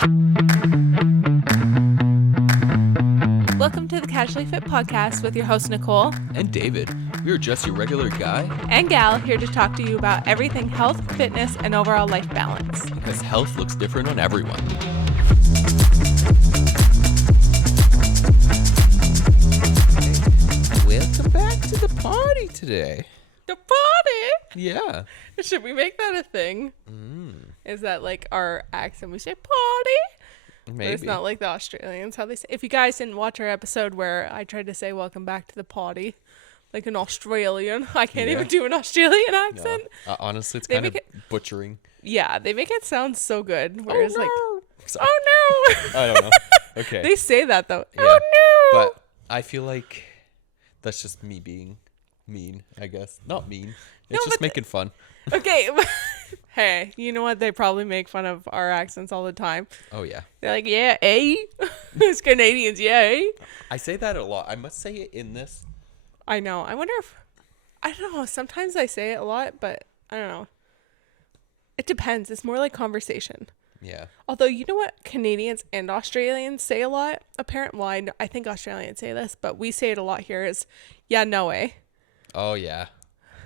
Welcome to the Casually Fit Podcast with your host, Nicole. And David. We are just your regular guy. And gal here to talk to you about everything health, fitness, and overall life balance. Because health looks different on everyone. Welcome back to the party today. The party? Yeah. Should we make that a thing? Is that like our accent? We say party? Maybe. But it's not like the Australians, how they say. If you guys didn't watch our episode where I tried to say welcome back to the party, like an Australian. I can't even do an Australian accent. No. Honestly, it's kind of butchering. Yeah, they make it sound so good. Whereas Sorry. oh no. I don't know. Okay. They say that though. Yeah. Oh no. But I feel like that's just me being mean, I guess. Not mean. It's just making fun. Okay. Hey, you know what? They probably make fun of our accents all the time. Oh, yeah. They're like, yeah, eh? It's Canadians, yeah, eh? I say that a lot. I must say it in this. I know. I wonder if, I don't know. Sometimes I say it a lot, but I don't know. It depends. It's more like conversation. Yeah. Although, you know what Canadians and Australians say a lot? Well, I think Australians say this, but we say it a lot here is, yeah, no, eh? Oh, yeah.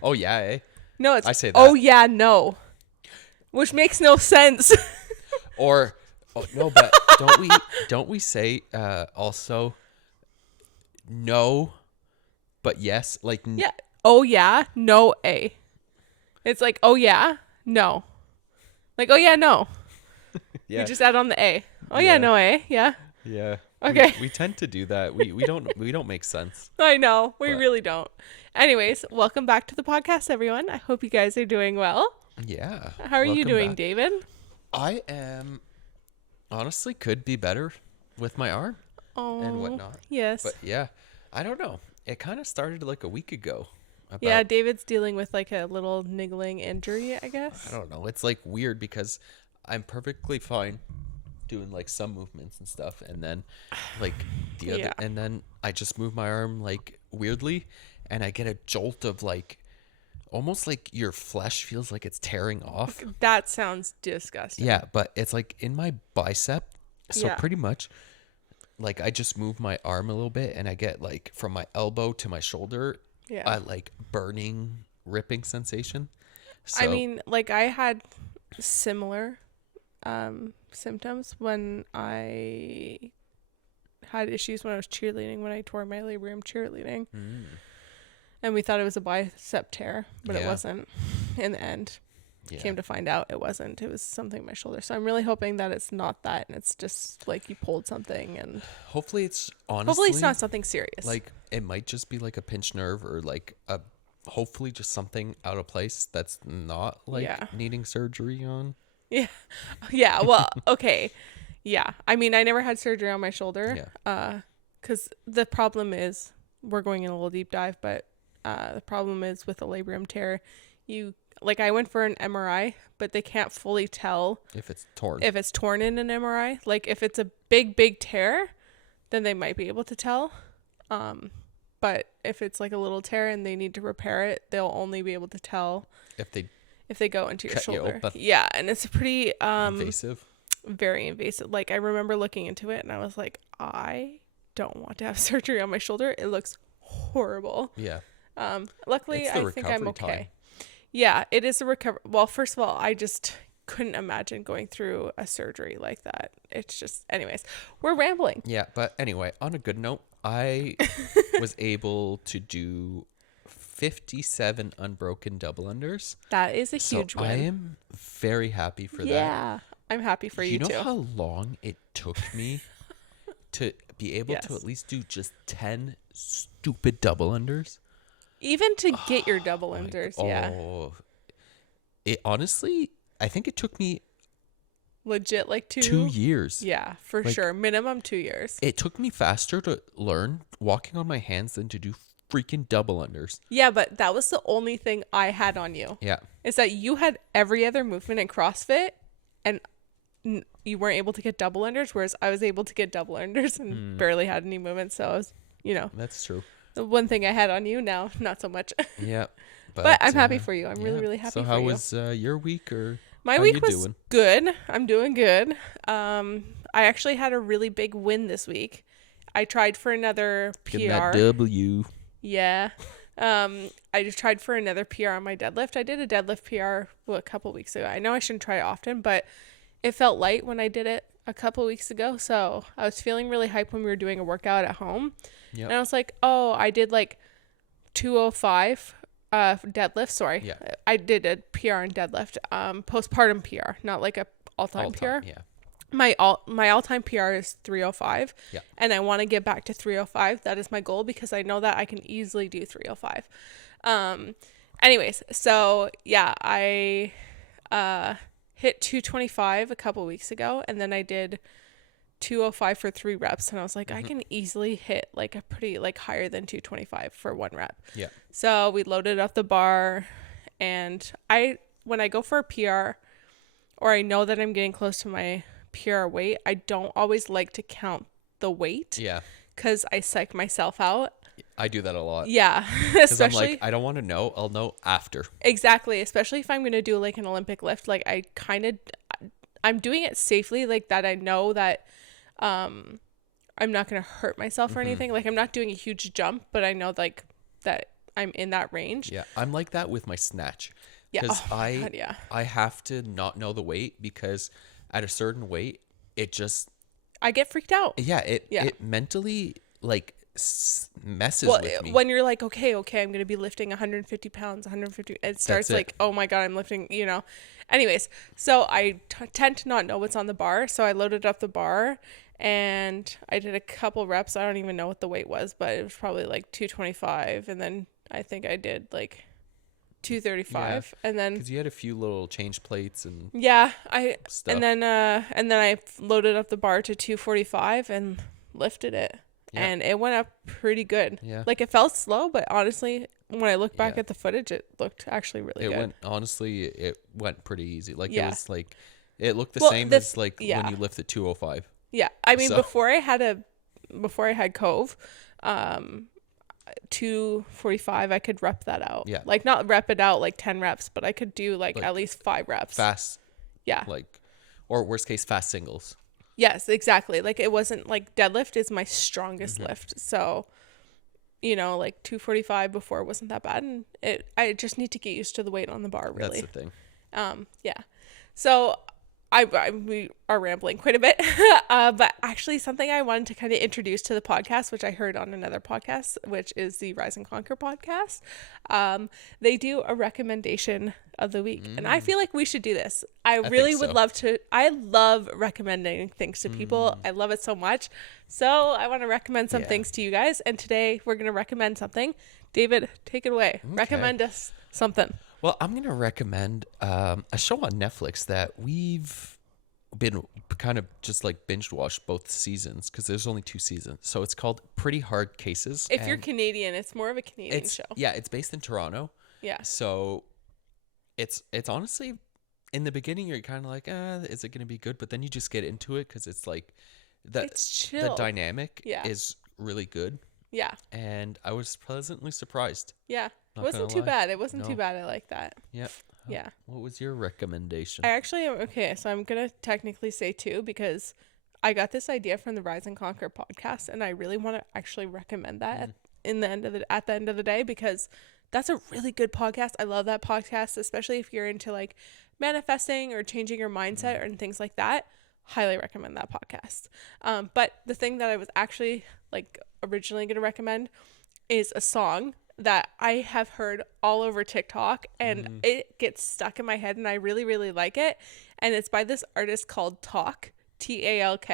Oh, yeah, eh? No, it's, I say that. oh, yeah, no. Which makes no sense. Or, oh, no, but don't we say also no, but yes? Like, yeah. Oh, yeah, no, eh? It's like, oh, yeah, no. Like, oh, yeah, no. Yeah. You just add on the A. Oh, yeah, no, eh? Yeah. Yeah. Okay. We tend to do that. We don't make sense. I know. We really don't. Anyways, welcome back to the podcast, everyone. I hope you guys are doing well. Yeah. How are you doing, back. David? I am honestly could be better with my arm and whatnot. Yes. But yeah, I don't know. It kind of started like a week ago. Yeah, David's dealing with like a little niggling injury, I guess. I don't know. It's like weird because I'm perfectly fine doing like some movements and stuff, and then like the other, and then I just move my arm like weirdly, and I get a jolt of like almost like your flesh feels like it's tearing off. That sounds disgusting. Yeah, but it's like in my bicep, so pretty much like I just move my arm a little bit, and I get like from my elbow to my shoulder, a like burning, ripping sensation. So, I mean, like I had similar symptoms when I had issues when I was cheerleading, when I tore my labrum cheerleading. And we thought it was a bicep tear, but it wasn't in the end. Came to find out it wasn't. It was something in my shoulder. So I'm really hoping that it's not that, and it's just like you pulled something, and hopefully it's not something serious. Like it might just be like a pinched nerve, or like hopefully just something out of place that's not like needing surgery on. Yeah. Yeah. Well, okay. Yeah. I mean, I never had surgery on my shoulder. Because the problem is, we're going in a little deep dive, but the problem is with a labrum tear, I went for an MRI, but they can't fully tell if it's torn in an MRI. Like if it's a big tear, then they might be able to tell. But if it's like a little tear and they need to repair it, they'll only be able to tell if they go into your shoulder. Yeah, and it's pretty invasive. Very invasive. Like I remember looking into it and I was like, I don't want to have surgery on my shoulder. It looks horrible. Yeah. Luckily I think I'm okay. Time. Yeah, it is a recovery. Well, first of all, I just couldn't imagine going through a surgery like that. It's just, anyways, we're rambling. Yeah, but anyway, on a good note, I was able to do 57 unbroken double unders. That is a huge win. I am very happy for that. Yeah, I'm happy for you too. You know how long it took me to be able to at least do just 10 stupid double unders? Even to get your double unders, It honestly, I think it took me legit like 2 years. Yeah, for sure. Minimum 2 years. It took me faster to learn walking on my hands than to do freaking double unders. Yeah, but that was the only thing I had on you. Yeah. Is that you had every other movement in CrossFit and you weren't able to get double unders, whereas I was able to get double unders and barely had any movements. So I was, That's true. The one thing I had on you, now not so much. Yeah. But I'm happy for you. I'm really, really happy for you. So how was your week? Or My How week you was doing? good. I'm doing good. I actually had a really big win this week. I tried for another Getting that PR. W. Yeah. I just tried for another PR on my deadlift. I did a deadlift PR a couple weeks ago. I know I shouldn't try it often, but it felt light when I did it a couple weeks ago. So I was feeling really hyped when we were doing a workout at home. Yep. And I was like, oh, I did like 205 deadlift. Sorry. Yeah. I did a PR in deadlift. Postpartum PR, not like a all-time PR. Yeah. My all-time PR is 305. Yeah. And I want to get back to 305. That is my goal because I know that I can easily do 305. Anyways, so yeah, I hit 225 a couple weeks ago, and then I did 205 for 3 reps, and I was like, I can easily hit like a pretty like higher than 225 for 1 rep. Yeah. So we loaded up the bar, and when I go for a PR, or I know that I'm getting close to my PR weight, I don't always like to count the weight. Yeah. Because I psych myself out. I do that a lot. Yeah. Because I'm Especially like, I don't want to know. I'll know after. exactly. Especially if I'm going to do like an Olympic lift. Like I'm doing it safely, like that I know that I'm not going to hurt myself or anything. Like I'm not doing a huge jump, but I know like that I'm in that range. Yeah. I'm like that with my snatch. Yeah. Because Oh my God, yeah. I have to not know the weight because at a certain weight, it just, I get freaked out. it mentally like messes Well, with me. when you're like, okay, I'm going to be lifting 150 pounds, 150, it starts it. like, oh my God, I'm lifting, Anyways, so I tend to not know what's on the bar. So I loaded up the bar and I did a couple reps. I don't even know what the weight was, but it was probably like 225. And then I think I did like 235. And then, Because you had a few little change plates and yeah, stuff. and then I loaded up the bar to 245 and lifted it. Yeah. And it went up pretty good. Yeah. Like it felt slow, but honestly, when I look back Yeah. at the footage, it looked actually really good. It went pretty easy. Like Yeah. it was like, it looked the Well, same this- as like yeah. when you lifted 205. Yeah. I mean, So- before I had Cove, 245, I could rep that out. Yeah. Like not rep it out like 10 reps, but I could do like at least 5 reps. Fast, Yeah. like, or worst case, fast singles. Yes, exactly. Like it wasn't like deadlift is my strongest lift. So, like 245 before wasn't that bad. And I just need to get used to the weight on the bar, really. That's the thing. Yeah. So we are rambling quite a bit, but actually something I wanted to kind of introduce to the podcast, which I heard on another podcast, which is the Rise and Conquer podcast. They do a recommendation of the week, and I feel like we should do this. I really would love to. I love recommending things to people. I love it so much. So I want to recommend some things to you guys, and today we're going to recommend something. David, take it away. Okay. Recommend us something. Well, I'm going to recommend a show on Netflix that we've been kind of just like binge watched both seasons because there's only 2 seasons. So it's called Pretty Hard Cases. If you're Canadian, it's more of a Canadian show. Yeah, it's based in Toronto. Yeah. So it's honestly, in the beginning, you're kind of like, is it going to be good? But then you just get into it because it's like It's chill. the dynamic is really good. Yeah. And I was pleasantly surprised. Yeah. It Not wasn't gonna too lie. bad. It wasn't No. too bad. I like that. Yep. Yeah. What was your recommendation? I actually am okay. So I'm going to technically say 2 because I got this idea from the Rise and Conquer podcast, and I really want to actually recommend that at the end of the day because that's a really good podcast. I love that podcast, especially if you're into like manifesting or changing your mindset and things like that. Highly recommend that podcast. But the thing that I was actually like originally going to recommend is a song that I have heard all over TikTok, and it gets stuck in my head, and I really, really like it. And it's by this artist called Talk, Talk,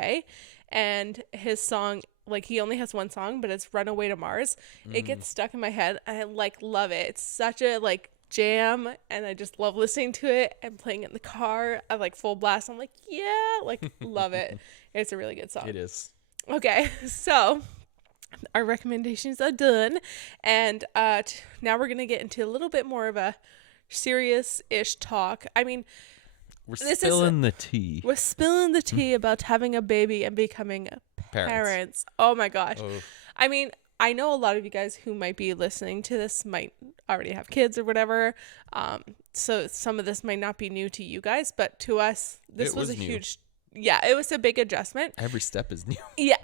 and his song, like he only has one song, but it's Runaway to Mars. It gets stuck in my head, and I like love it. It's such a like jam, and I just love listening to it and playing it in the car. I like full blast. I'm like, yeah, like love it. It's a really good song. It is. Okay, so our recommendations are done, and now we're gonna get into a little bit more of a serious-ish talk. I mean, We're spilling the tea. we're spilling the tea about having a baby and becoming parents. Oh my gosh. Oh. I mean, I know a lot of you guys who might be listening to this might already have kids or whatever. So some of this might not be new to you guys, but to us, this was a new. huge, yeah, it was a big adjustment. Every step is new. Yeah,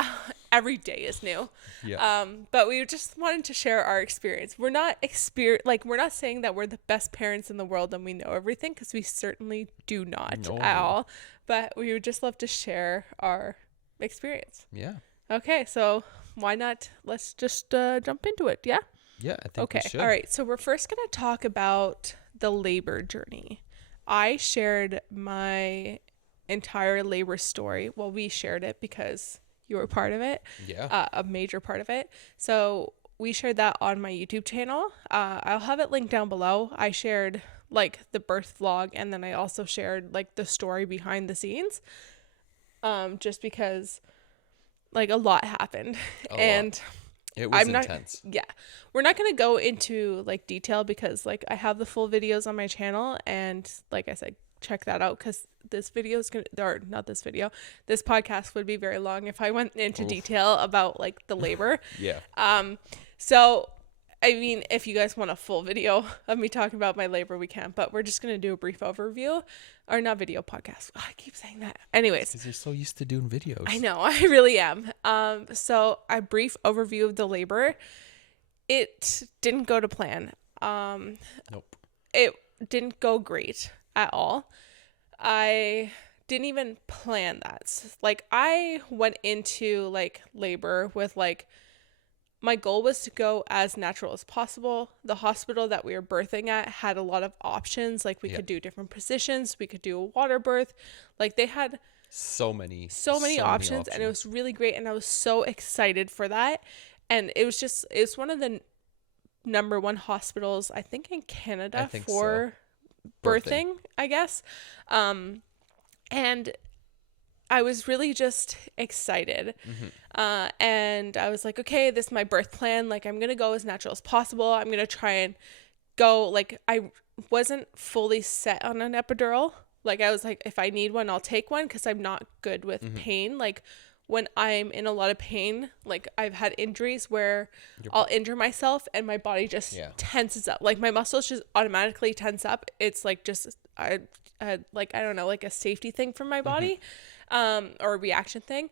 every day is new. Yeah. But we just wanted to share our experience. We're not we're not saying that we're the best parents in the world and we know everything, because we certainly do not No. at all. But we would just love to share our experience. Yeah. Okay, so why not? Let's just jump into it. Yeah. Yeah, I think Okay. we should. All right. So we're first going to talk about the labor journey. I shared my entire labor story. Well, we shared it because you were part of it. Yeah. A major part of it. So we shared that on my YouTube channel. I'll have it linked down below. I shared like the birth vlog, and then I also shared like the story behind the scenes. Just because like a lot happened. And it was I'm intense. not, yeah, we're not going to go into like detail because like I have the full videos on my channel, and like I said, check that out, because this video is gonna, or not this video, this podcast would be very long if I went into detail about like the labor. Yeah. So I mean, if you guys want a full video of me talking about my labor, we can, but we're just going to do a brief overview, or not video podcast. Oh, I keep saying that. Anyways. Because you're so used to doing videos. I know, I really am. So a brief overview of the labor. It didn't go to plan. Nope. It didn't go great at all. I didn't even plan that. Like, I went into like labor with like, my goal was to go as natural as possible. The hospital that we were birthing at had a lot of options. Like, we could do different positions. We could do a water birth. Like, they had so many options, and it was really great. And I was so excited for that. And it's one of the number one hospitals, I think, in Canada for birthing, I guess. And I was really just excited. And I was like, okay, this is my birth plan. Like, I'm going to go as natural as possible. I'm going to try and go, like, I wasn't fully set on an epidural. Like, I was like, if I need one, I'll take one, because I'm not good with pain. Like, when I'm in a lot of pain, like, I've had injuries where I'll injure myself and my body just tenses up. Like, my muscles just automatically tense up. It's like just, I don't know, like a safety thing for my body, or a reaction thing.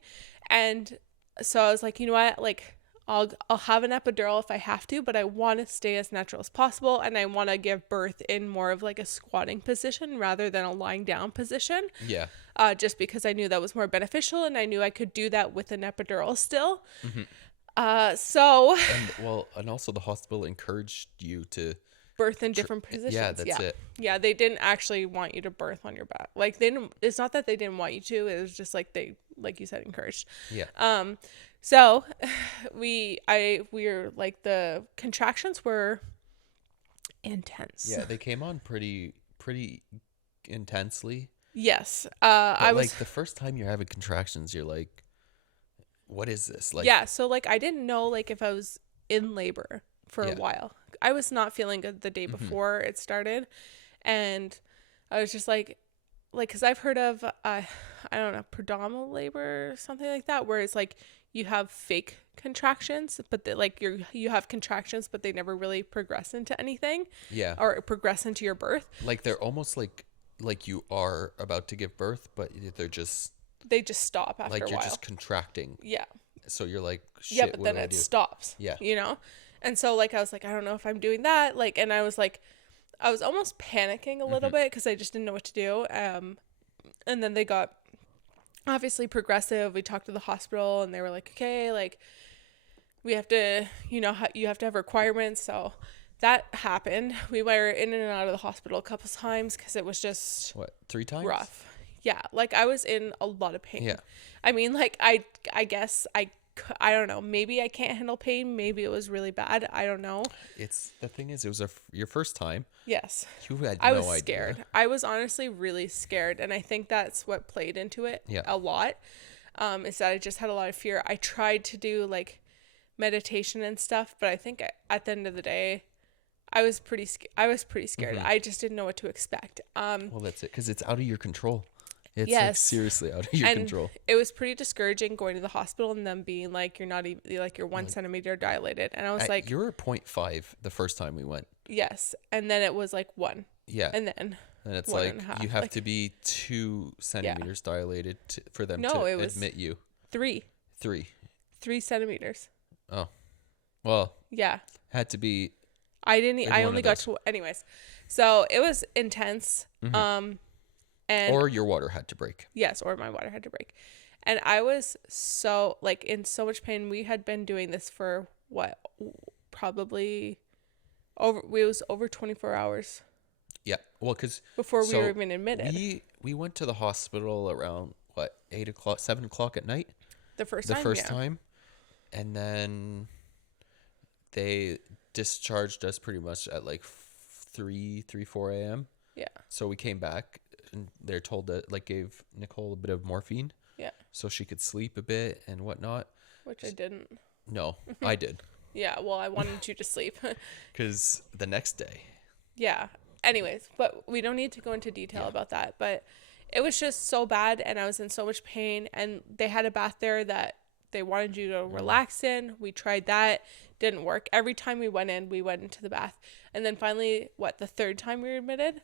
And so I was like, you know what, like, I'll have an epidural if I have to, but I want to stay as natural as possible, and I want to give birth in more of like a squatting position rather than a lying down position. Yeah. Just because I knew that was more beneficial, and I knew I could do that with an epidural still. So. And also the hospital encouraged you to birth in different positions. Yeah, that's it. Yeah, they didn't actually want you to birth on your back. Like, they didn't, it's not that they didn't want you to, it was just like they, like you said, encouraged. Yeah. So we were like, the contractions were intense. Yeah, they came on pretty intensely. Yes. I was like, the first time you're having contractions, you're like, what is this? Like, yeah, so like, I didn't know like if I was in labor for a while. I was not feeling good the day before it started, and I was just like, because I've heard of I don't know, predominant labor or something like that, where it's like you have fake contractions, but like you have contractions, but they never really progress into anything. Yeah. Or progress into your birth. Like, they're almost like you are about to give birth, but they just stop after a while. Like, you're just contracting. Yeah. So you're like, shit, yeah, but then it stops. Yeah. You know? And so like, I was like, I don't know if I'm doing that. Like, and I was like, I was almost panicking a little bit, because I just didn't know what to do. And then they got obviously progressive. We talked to the hospital, and they were like, okay, like, we have to, you have to have requirements. So that happened. We were in and out of the hospital a couple times, because it was just 3 times rough. Yeah, like, I was in a lot of pain. Yeah. I mean, like, I guess I don't know. Maybe I can't handle pain. Maybe it was really bad. I don't know. It's the thing is, it was your first time. Yes. You had I no was idea. scared. I was honestly really scared, and I think that's what played into it a lot. Is that I just had a lot of fear. I tried to do like meditation and stuff, but I think at the end of the day, I was pretty scared. I just didn't know what to expect. Well, that's it, because it's out of your control. It's like Yes. seriously out of your And control. it was pretty discouraging going to the hospital and them being like, you're not even like you're 1 centimeter dilated. And I was like, You were a 0.5 the first time we went. yes. And then it was like 1. Yeah. And then And it's 1.5. you have Like, to be 2 centimeters dilated for them no, to it was admit you. 3. 3. 3 centimeters. Oh, well, Yeah. had to be. I one only of got those. to, anyways. So it was intense. And Or your water had to break. yes, or my water had to break. And I was so, like, in so much pain. We had been doing this for what? Probably it was over 24 hours Yeah. Well, because before we were even admitted. we went to the hospital around what, 8 o'clock, 7 o'clock at night. The first The time, first yeah. time, and then they discharged us pretty much at like 4 a.m. Yeah. So we came back, and they're told that like gave Nicole a bit of morphine. Yeah. So she could sleep a bit and whatnot. Which I didn't. No, I did. Yeah, well, I wanted you to sleep. Because the next day. Yeah. Anyways, but we don't need to go into detail about that. But it was just so bad, and I was in so much pain. And they had a bath there that they wanted you to relax in. We tried that. Didn't work. Every time we went into the bath. And then finally, the third time we were admitted,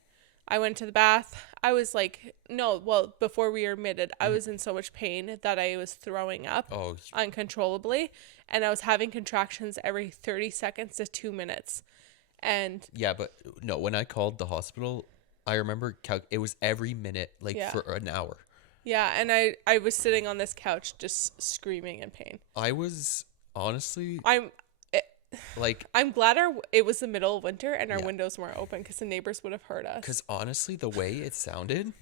I went to the bath. I was like, before we were admitted, I was in so much pain that I was throwing up uncontrollably. And I was having contractions every 30 seconds to 2 minutes. And yeah, but no, when I called the hospital, I remember it was every minute, for an hour. Yeah, and I was sitting on this couch just screaming in pain. I was honestly I'm glad it was the middle of winter and our Yeah. windows weren't open because the neighbors would have heard us. Because honestly, the way it sounded,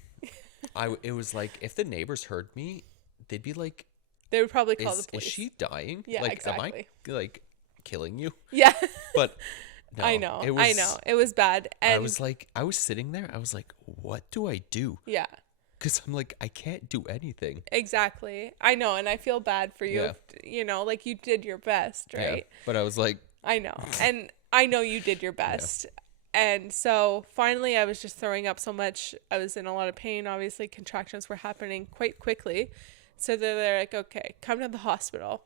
it was like if the neighbors heard me, they'd be like, They would probably call the Is police. she dying? Yeah, Am exactly. I like killing you?" Yeah, But no, I know. It was bad. And I was sitting there. I was like, "What do I do?" yeah, Because I'm like, I can't do anything. exactly. I know, and I feel bad for you. Yeah. Like you did your best, right? Yeah. But I was like, I know. And I know you did your best. And so finally I was just throwing up so much. I was in a lot of pain. Obviously, contractions were happening quite quickly. So they're like, okay, come to the hospital.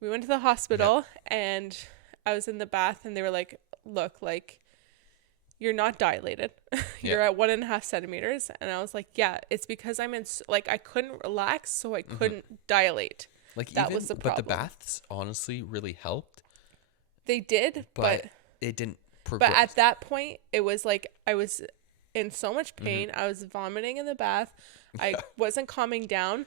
We went to the hospital and I was in the bath and they were like, look, like, you're not dilated. You're at 1.5 centimeters. And I was like, yeah, it's because I'm in, I couldn't relax, so I couldn't dilate. That was the problem. But the baths honestly really helped. They did, but it didn't progress. But at that point, it was like I was in so much pain. I was vomiting in the bath. I wasn't calming down.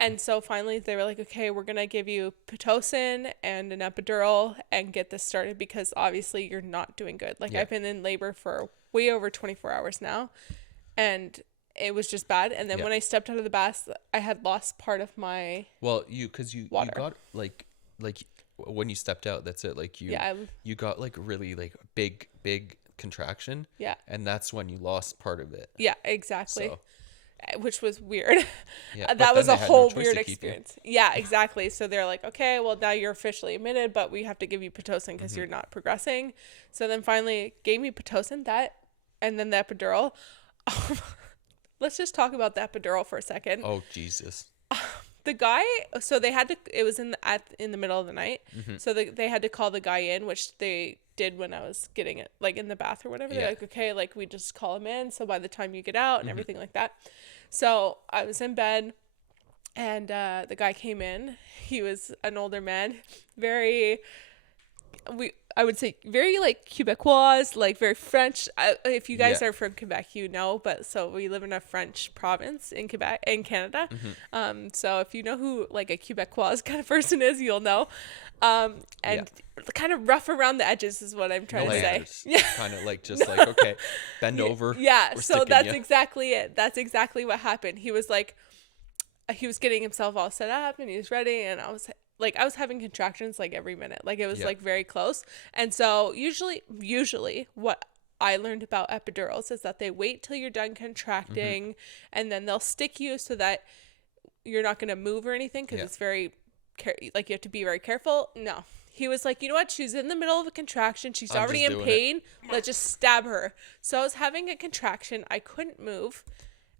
And so finally they were like, okay, we're going to give you Pitocin and an epidural and get this started because obviously you're not doing good. I've been in labor for way over 24 hours now and it was just bad. And then when I stepped out of the bath, I had lost part of my you water. got like when you stepped out, that's it. You got really big contraction. Yeah. And that's when you lost part of it. Yeah, exactly. So. Which was weird. Yeah, that was a whole weird to keep you. experience. Yeah, exactly. So they're like, okay, well now you're officially admitted, but we have to give you Pitocin because you're not progressing. So then finally gave me Pitocin, and then the epidural. Let's just talk about the epidural for a second. Oh Jesus. The guy, so they had to, it was in the middle of the night. So they had to call the guy in, which they did when I was getting it in the bath or whatever. They're like, okay, we just call him in. So by the time you get out and everything like that. So I was in bed and the guy came in. He was an older man, I would say very Quebecois, very French. If you guys are from Quebec, you know, but so we live in a French province in Quebec, in Canada. So if you know who a Quebecois kind of person is, you'll know. And kind of rough around the edges is what I'm trying to say. Yeah. Kind of okay, bend over. Yeah. So that's you. exactly it. That's exactly what happened. He was he was getting himself all set up and he was ready. And I was having contractions every minute. It was very close. And so usually what I learned about epidurals is that they wait till you're done contracting and then they'll stick you so that you're not going to move or anything because it's very, you have to be very careful. No. He was like, you know what? She's in the middle of a contraction. She's already in pain. Let's just stab her. So I was having a contraction. I couldn't move.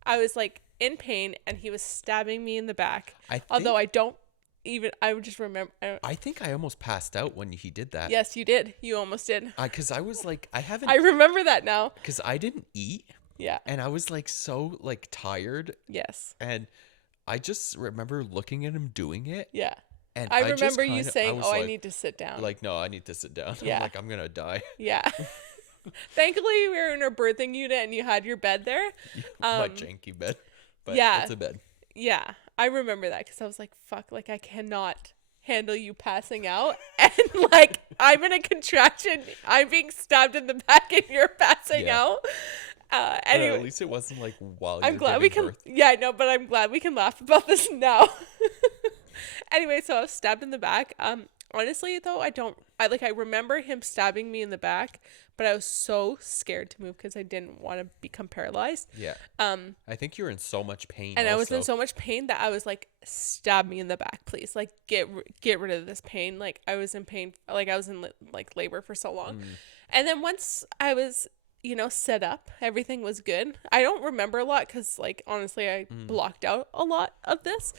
I was like in pain and he was stabbing me in the back. I Although think I would just remember. I think I almost passed out when he did that. Yes, you did. You almost did. Because I was like, I haven't, I remember that now. because I didn't eat, Yeah. and I was like so like tired, Yes. and I just remember looking at him doing it, Yeah. and I just remember you kinda- I saying, was "Oh, I like, need to sit down." like, no, I need to sit down. Yeah. I'm like, I'm gonna die. Yeah. Thankfully, we were in a birthing unit and you had your bed there. My janky bed, but yeah. it's a bed. Yeah. I remember that because I was like, fuck, like, I cannot handle you passing out. And, like, I'm in a contraction. I'm being stabbed in the back and you're passing Yeah. out. Anyway, At least it wasn't like while I'm you're glad we giving can. birth. Yeah, I know, but I'm glad we can laugh about this now. Anyway, so I was stabbed in the back. Honestly, though, I remember him stabbing me in the back, but I was so scared to move because I didn't want to become paralyzed. Yeah. I think you're in so much pain. And also. I was in so much pain that I was like, stab me in the back, please. Like, get rid of this pain. Like, I was in pain. Like, I was in like labor for so long. And then once I was, set up, everything was good. I don't remember a lot because, like, honestly, I blocked out a lot of this.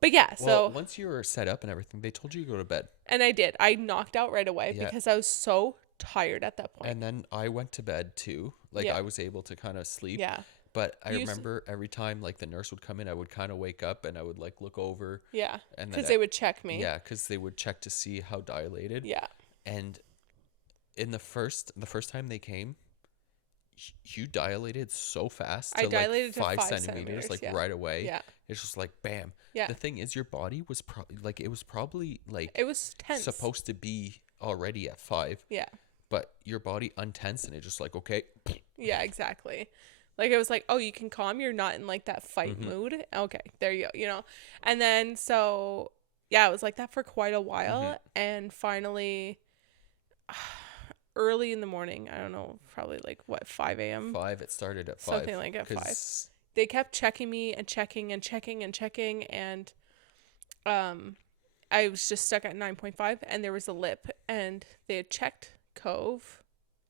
But yeah, Well, so once you were set up and everything, they told you to go to bed. and I did. I knocked out right away Yeah. because I was so tired at that point. And then I went to bed too. Like Yeah. I was able to kind of sleep. Yeah. But I You s- remember every time like the nurse would come in, I would kind of wake up and I would like look over. Yeah. And Because then they would check me. Yeah, because they would check to see how dilated. Yeah. And in the first time they came, you dilated so fast. I dilated to to 5 5 centimeters, like yeah. right away. Yeah. It's just like bam. Yeah. The thing is, your body was probably like it was probably like It was tense. supposed to be already at 5, Yeah. but your body untensed and it just like okay. Yeah, exactly. Like, it was like, oh, you can calm. You're not in like that fight mood. Okay, there you go. And then so yeah, it was like that for quite a while, and finally, early in the morning, I don't know, probably like what 5 a.m. 5. It started at 5. Something like at 5. They kept checking me and checking and checking and checking, and I was just stuck at 9.5, and there was a lip, and they had checked Cove,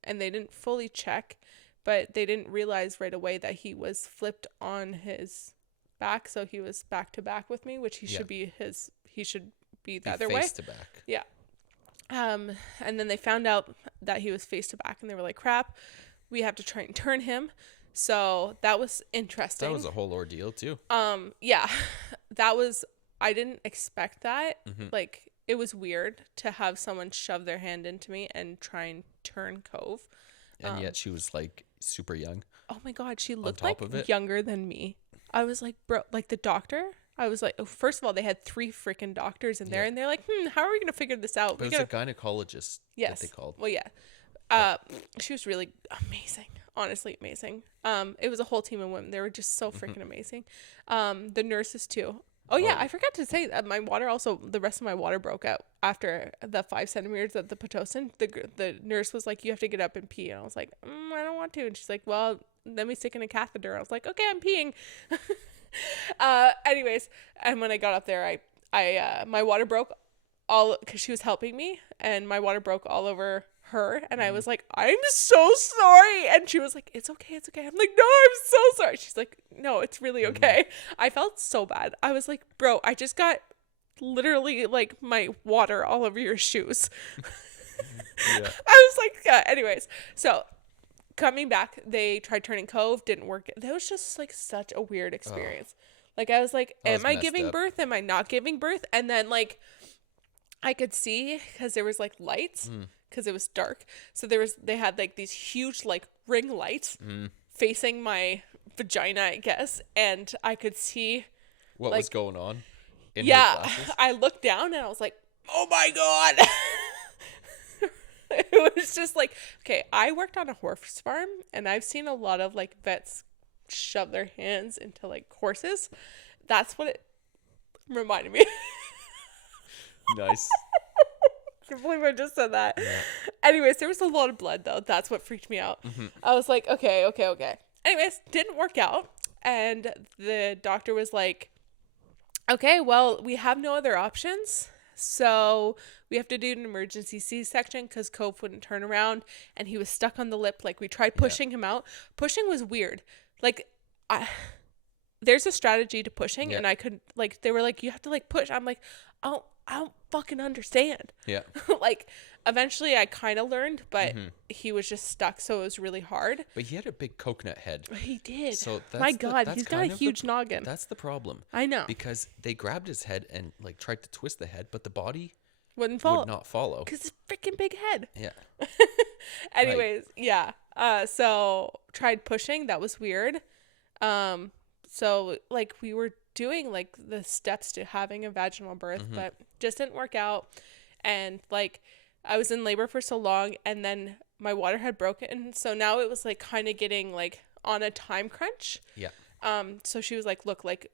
and they didn't fully check, but they didn't realize right away that he was flipped on his back, so he was back to back with me, which he should be the other way. Face to back. Yeah. And then they found out that he was face to back, and they were like, crap, we have to try and turn him. So that was interesting. That was a whole ordeal too. Yeah, I didn't expect that. Like, it was weird to have someone shove their hand into me and try and turn Cove. And yet she was like super young. Oh my God, she looked top like of it? younger than me. I was like, bro, like the doctor. I was like, oh, first of all, they had 3 freaking doctors in there, and they're like, how are we gonna figure this out? But it was a gynecologist that they called. Well, yeah. She was really amazing. Honestly, amazing. It was a whole team of women. They were just so freaking amazing. The nurses too. Oh yeah, I forgot to say that the rest of my water broke out after the 5 centimeters of the Pitocin. The nurse was like, you have to get up and pee. And I was like, I don't want to. And she's like, well, let me stick in a catheter. I was like, okay, I'm peeing. Anyways, and when I got up there, I my water broke because she was helping me, and my water broke all over her, and I was like, I'm so sorry. And she was like, it's okay. I'm like, no, I'm so sorry. She's like, no, it's really okay. I felt so bad. I was like, bro, I just got literally like my water all over your shoes. Yeah. I was like, yeah. Anyways, so coming back, they tried turning Cove, didn't work. That was just like such a weird experience. Like, I was like, am I giving birth? Am I not giving birth? And then like I could see because there was like lights because it was dark. So they had like these huge like ring lights facing my vagina, I guess, and I could see what like, was going on. Yeah, I looked down and I was like, oh my God. It was just like, okay, I worked on a horse farm, and I've seen a lot of like vets shove their hands into like horses. That's what it reminded me. Nice. I can't believe I just said that. Yeah. Anyways, there was a lot of blood though. That's what freaked me out. I was like, okay. Anyways, didn't work out. And the doctor was like, okay, well, we have no other options. So we have to do an emergency C-section because Cove wouldn't turn around and he was stuck on the lip. Like, we tried pushing him out. Pushing was weird. Like, I there's a strategy to pushing, Yeah. and I could like they were like you have to like push. I'm like, I don't fucking understand. Yeah. Like eventually I kind of learned, but Mm-hmm. he was just stuck, so it was really hard. But he had a big coconut head. He did. So My God, that's he's got a kind of huge noggin. that's the problem. I know. Because they grabbed his head and like tried to twist the head, but the body Wouldn't would fall not follow. because his freaking big head. Yeah. Anyways, yeah. So tried pushing. That was weird. So like we were doing like the steps to having a vaginal birth, but just didn't work out. And like I was in labor for so long, and then my water had broken, so now it was like kind of getting like on a time crunch. Yeah. So she was like, look, like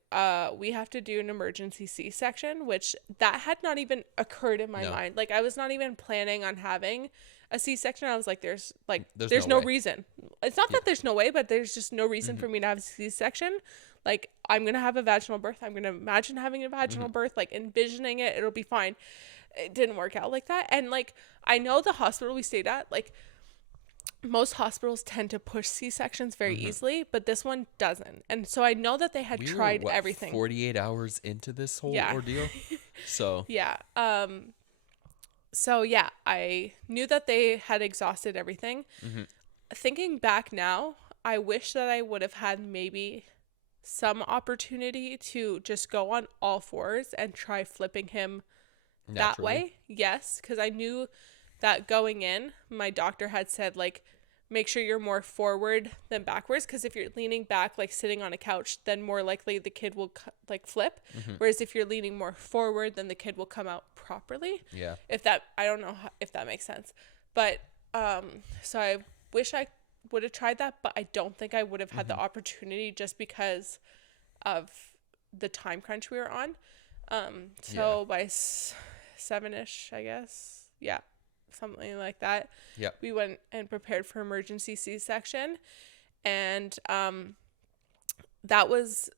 we have to do an emergency C-section, which that had not even occurred in my No. mind. Like I was not even planning on having a C-section. I was like, there's There's no no way. reason. It's not that there's no way, but there's just no reason for me to have a C-section. Like I'm gonna have a vaginal birth. I'm gonna imagine having a vaginal birth, like envisioning it. It'll be fine. It didn't work out like that. And like I know the hospital we stayed at, like most hospitals tend to push C-sections very easily, but this one doesn't. And so I know that they had We tried were, what, everything. 48 hours into this whole Yeah. ordeal. So, Yeah. So yeah, I knew that they had exhausted everything. Thinking back now, I wish that I would have had maybe some opportunity to just go on all fours and try flipping him that naturally. way. Yes, because I knew that going in, my doctor had said like make sure you're more forward than backwards, because if you're leaning back like sitting on a couch, then more likely the kid will like flip, whereas if you're leaning more forward, then the kid will come out properly. Yeah. If that, I don't know if that makes sense, but so I wish I would have tried that, but I don't think I would have had the opportunity just because of the time crunch we were on. So by 7ish, I guess, yeah, something like that. Yeah. We went and prepared for emergency C-section, and that was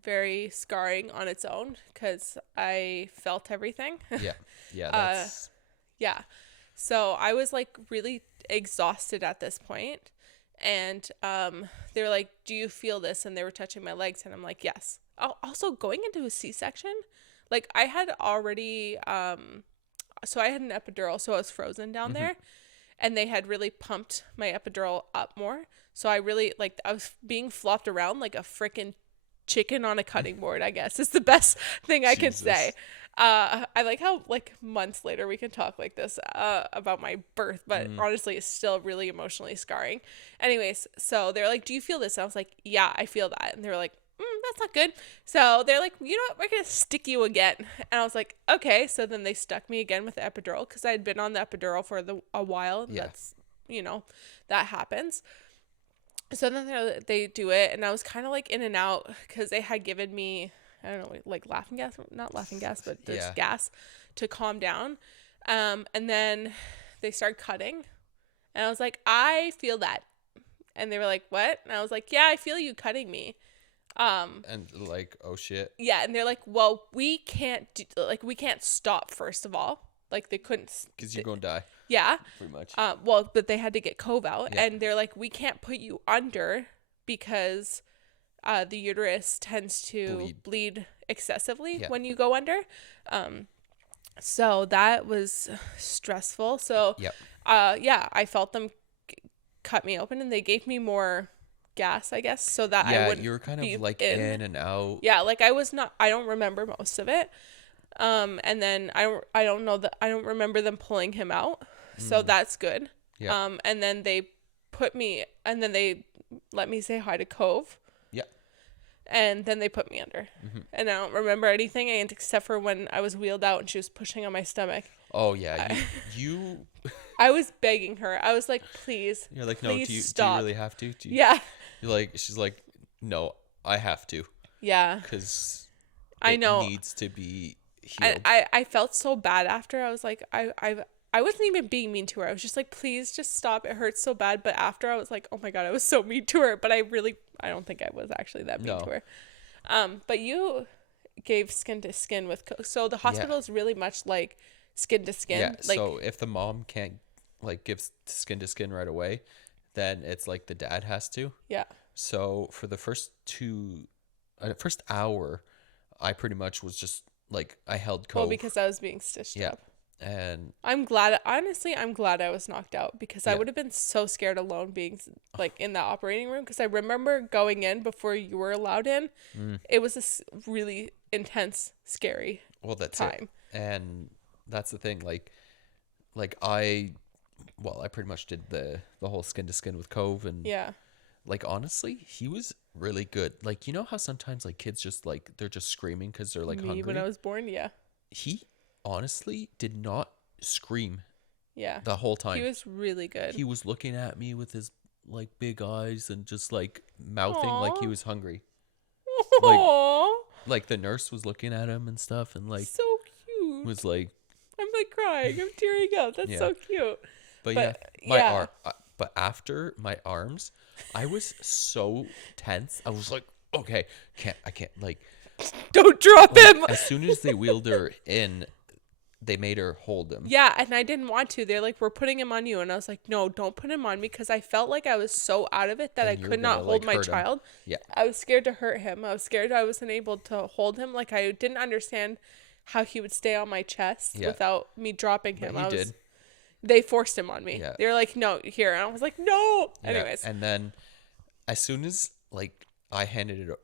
very scarring on its own because I felt everything. Yeah. Yeah. That's Yeah. So I was like really exhausted at this point, and they were like, "Do you feel this?" And they were touching my legs, and I'm like, "Yes." Also, going into a C-section, like I had already so I had an epidural, so I was frozen down there, and they had really pumped my epidural up more. So I really like I was being flopped around like a freaking chicken on a cutting board, I guess is the best thing I can say. I like how like months later we can talk like this about my birth, but honestly it's still really emotionally scarring. Anyways, so they're like, "Do you feel this?" And I was like, "Yeah, I feel that." And they were like, "That's not good." So they're like, "You know what, we're gonna stick you again." And I was like, "Okay." So then they stuck me again with the epidural because I had been on the epidural for a while. Yeah. That's, that happens. So then they do it, and I was kind of like in and out because they had given me, I don't know, like laughing gas, not laughing gas, but there's Yeah. gas to calm down. And then they start cutting, and I was like, "I feel that." And they were like, "What?" And I was like, "Yeah, I feel you cutting me." and like, oh shit. Yeah, and they're like, "Well, we can't we can't stop first of all." Like they couldn't. Because you're going to die, Yeah. pretty much. Well, but they had to get Cove out, Yeah. and they're like, "We can't put you under because the uterus tends to bleed excessively Yeah. when you go under." So that was stressful. So Yep. yeah, I felt them cut me open, and they gave me more gas, I guess, so that I Yeah, wouldn't you were kind be of like in and out. Yeah, like I don't remember most of it. And then I don't remember them pulling him out. So that's good. Yeah. And then they let me say hi to Cove, Yeah. and then they put me under. And I don't remember anything except for when I was wheeled out and she was pushing on my stomach. Oh yeah. You I was begging her. I was like, "Please, you're like, no, please do you stop." really have to? Do you, Yeah. You're like, she's like, no, I have to, Yeah. because I it know. needs to be healed. I felt so bad after. I was like, I wasn't even being mean to her. I was just like, "Please just stop. It hurts so bad." But after I was like, "Oh my God, I was so mean to her." But I don't think I was actually that mean No. to her. But you gave skin to skin with, so the hospital is really much like skin to skin. Yeah. Like, So if the mom can't like give skin to skin right away, then it's like the dad has to. yeah. So for the first hour, I pretty much was just like I held Well, Cove. because I was being stitched Yeah. up. And I'm glad, honestly, I'm glad I was knocked out because I yeah. would have been so scared alone being like in the operating room because I remember going in before you were allowed in. Mm. It was a really intense, scary Well, that's it. time. And that's the thing. I pretty much did the whole skin to skin with Cove, and Yeah. like honestly, he was really good. Like you know how sometimes like kids just like they're just screaming because they're like Me when I hungry. was born, yeah. He honestly did not scream Yeah. the whole He time. was really good. He was looking at me with his like big eyes and just like mouthing like he Aww. was hungry. Like Aww. like the nurse was looking at him and stuff, and like So cute. was like, I'm like crying. I'm tearing up. That's yeah. so cute. But yeah, But yeah. but after my arms, I was so tense. I was like, okay, I can't Don't drop like him. as soon as they wheeled her in, they made her hold him. Yeah, and I didn't want to. They're like, we're putting him on you. And I was like, no, don't put him on me because I felt like I was so out of it that I And you were could not gonna hold like my hurt him. child. Yeah. I was scared to hurt him. I was scared I wasn't able to hold him. Like, I didn't understand how he would stay on my chest Yeah. without me dropping him. But he did. They forced him on me. Yeah. They were like, no, here. And I was like, no. Yeah. Anyways. And then as soon as like I handed it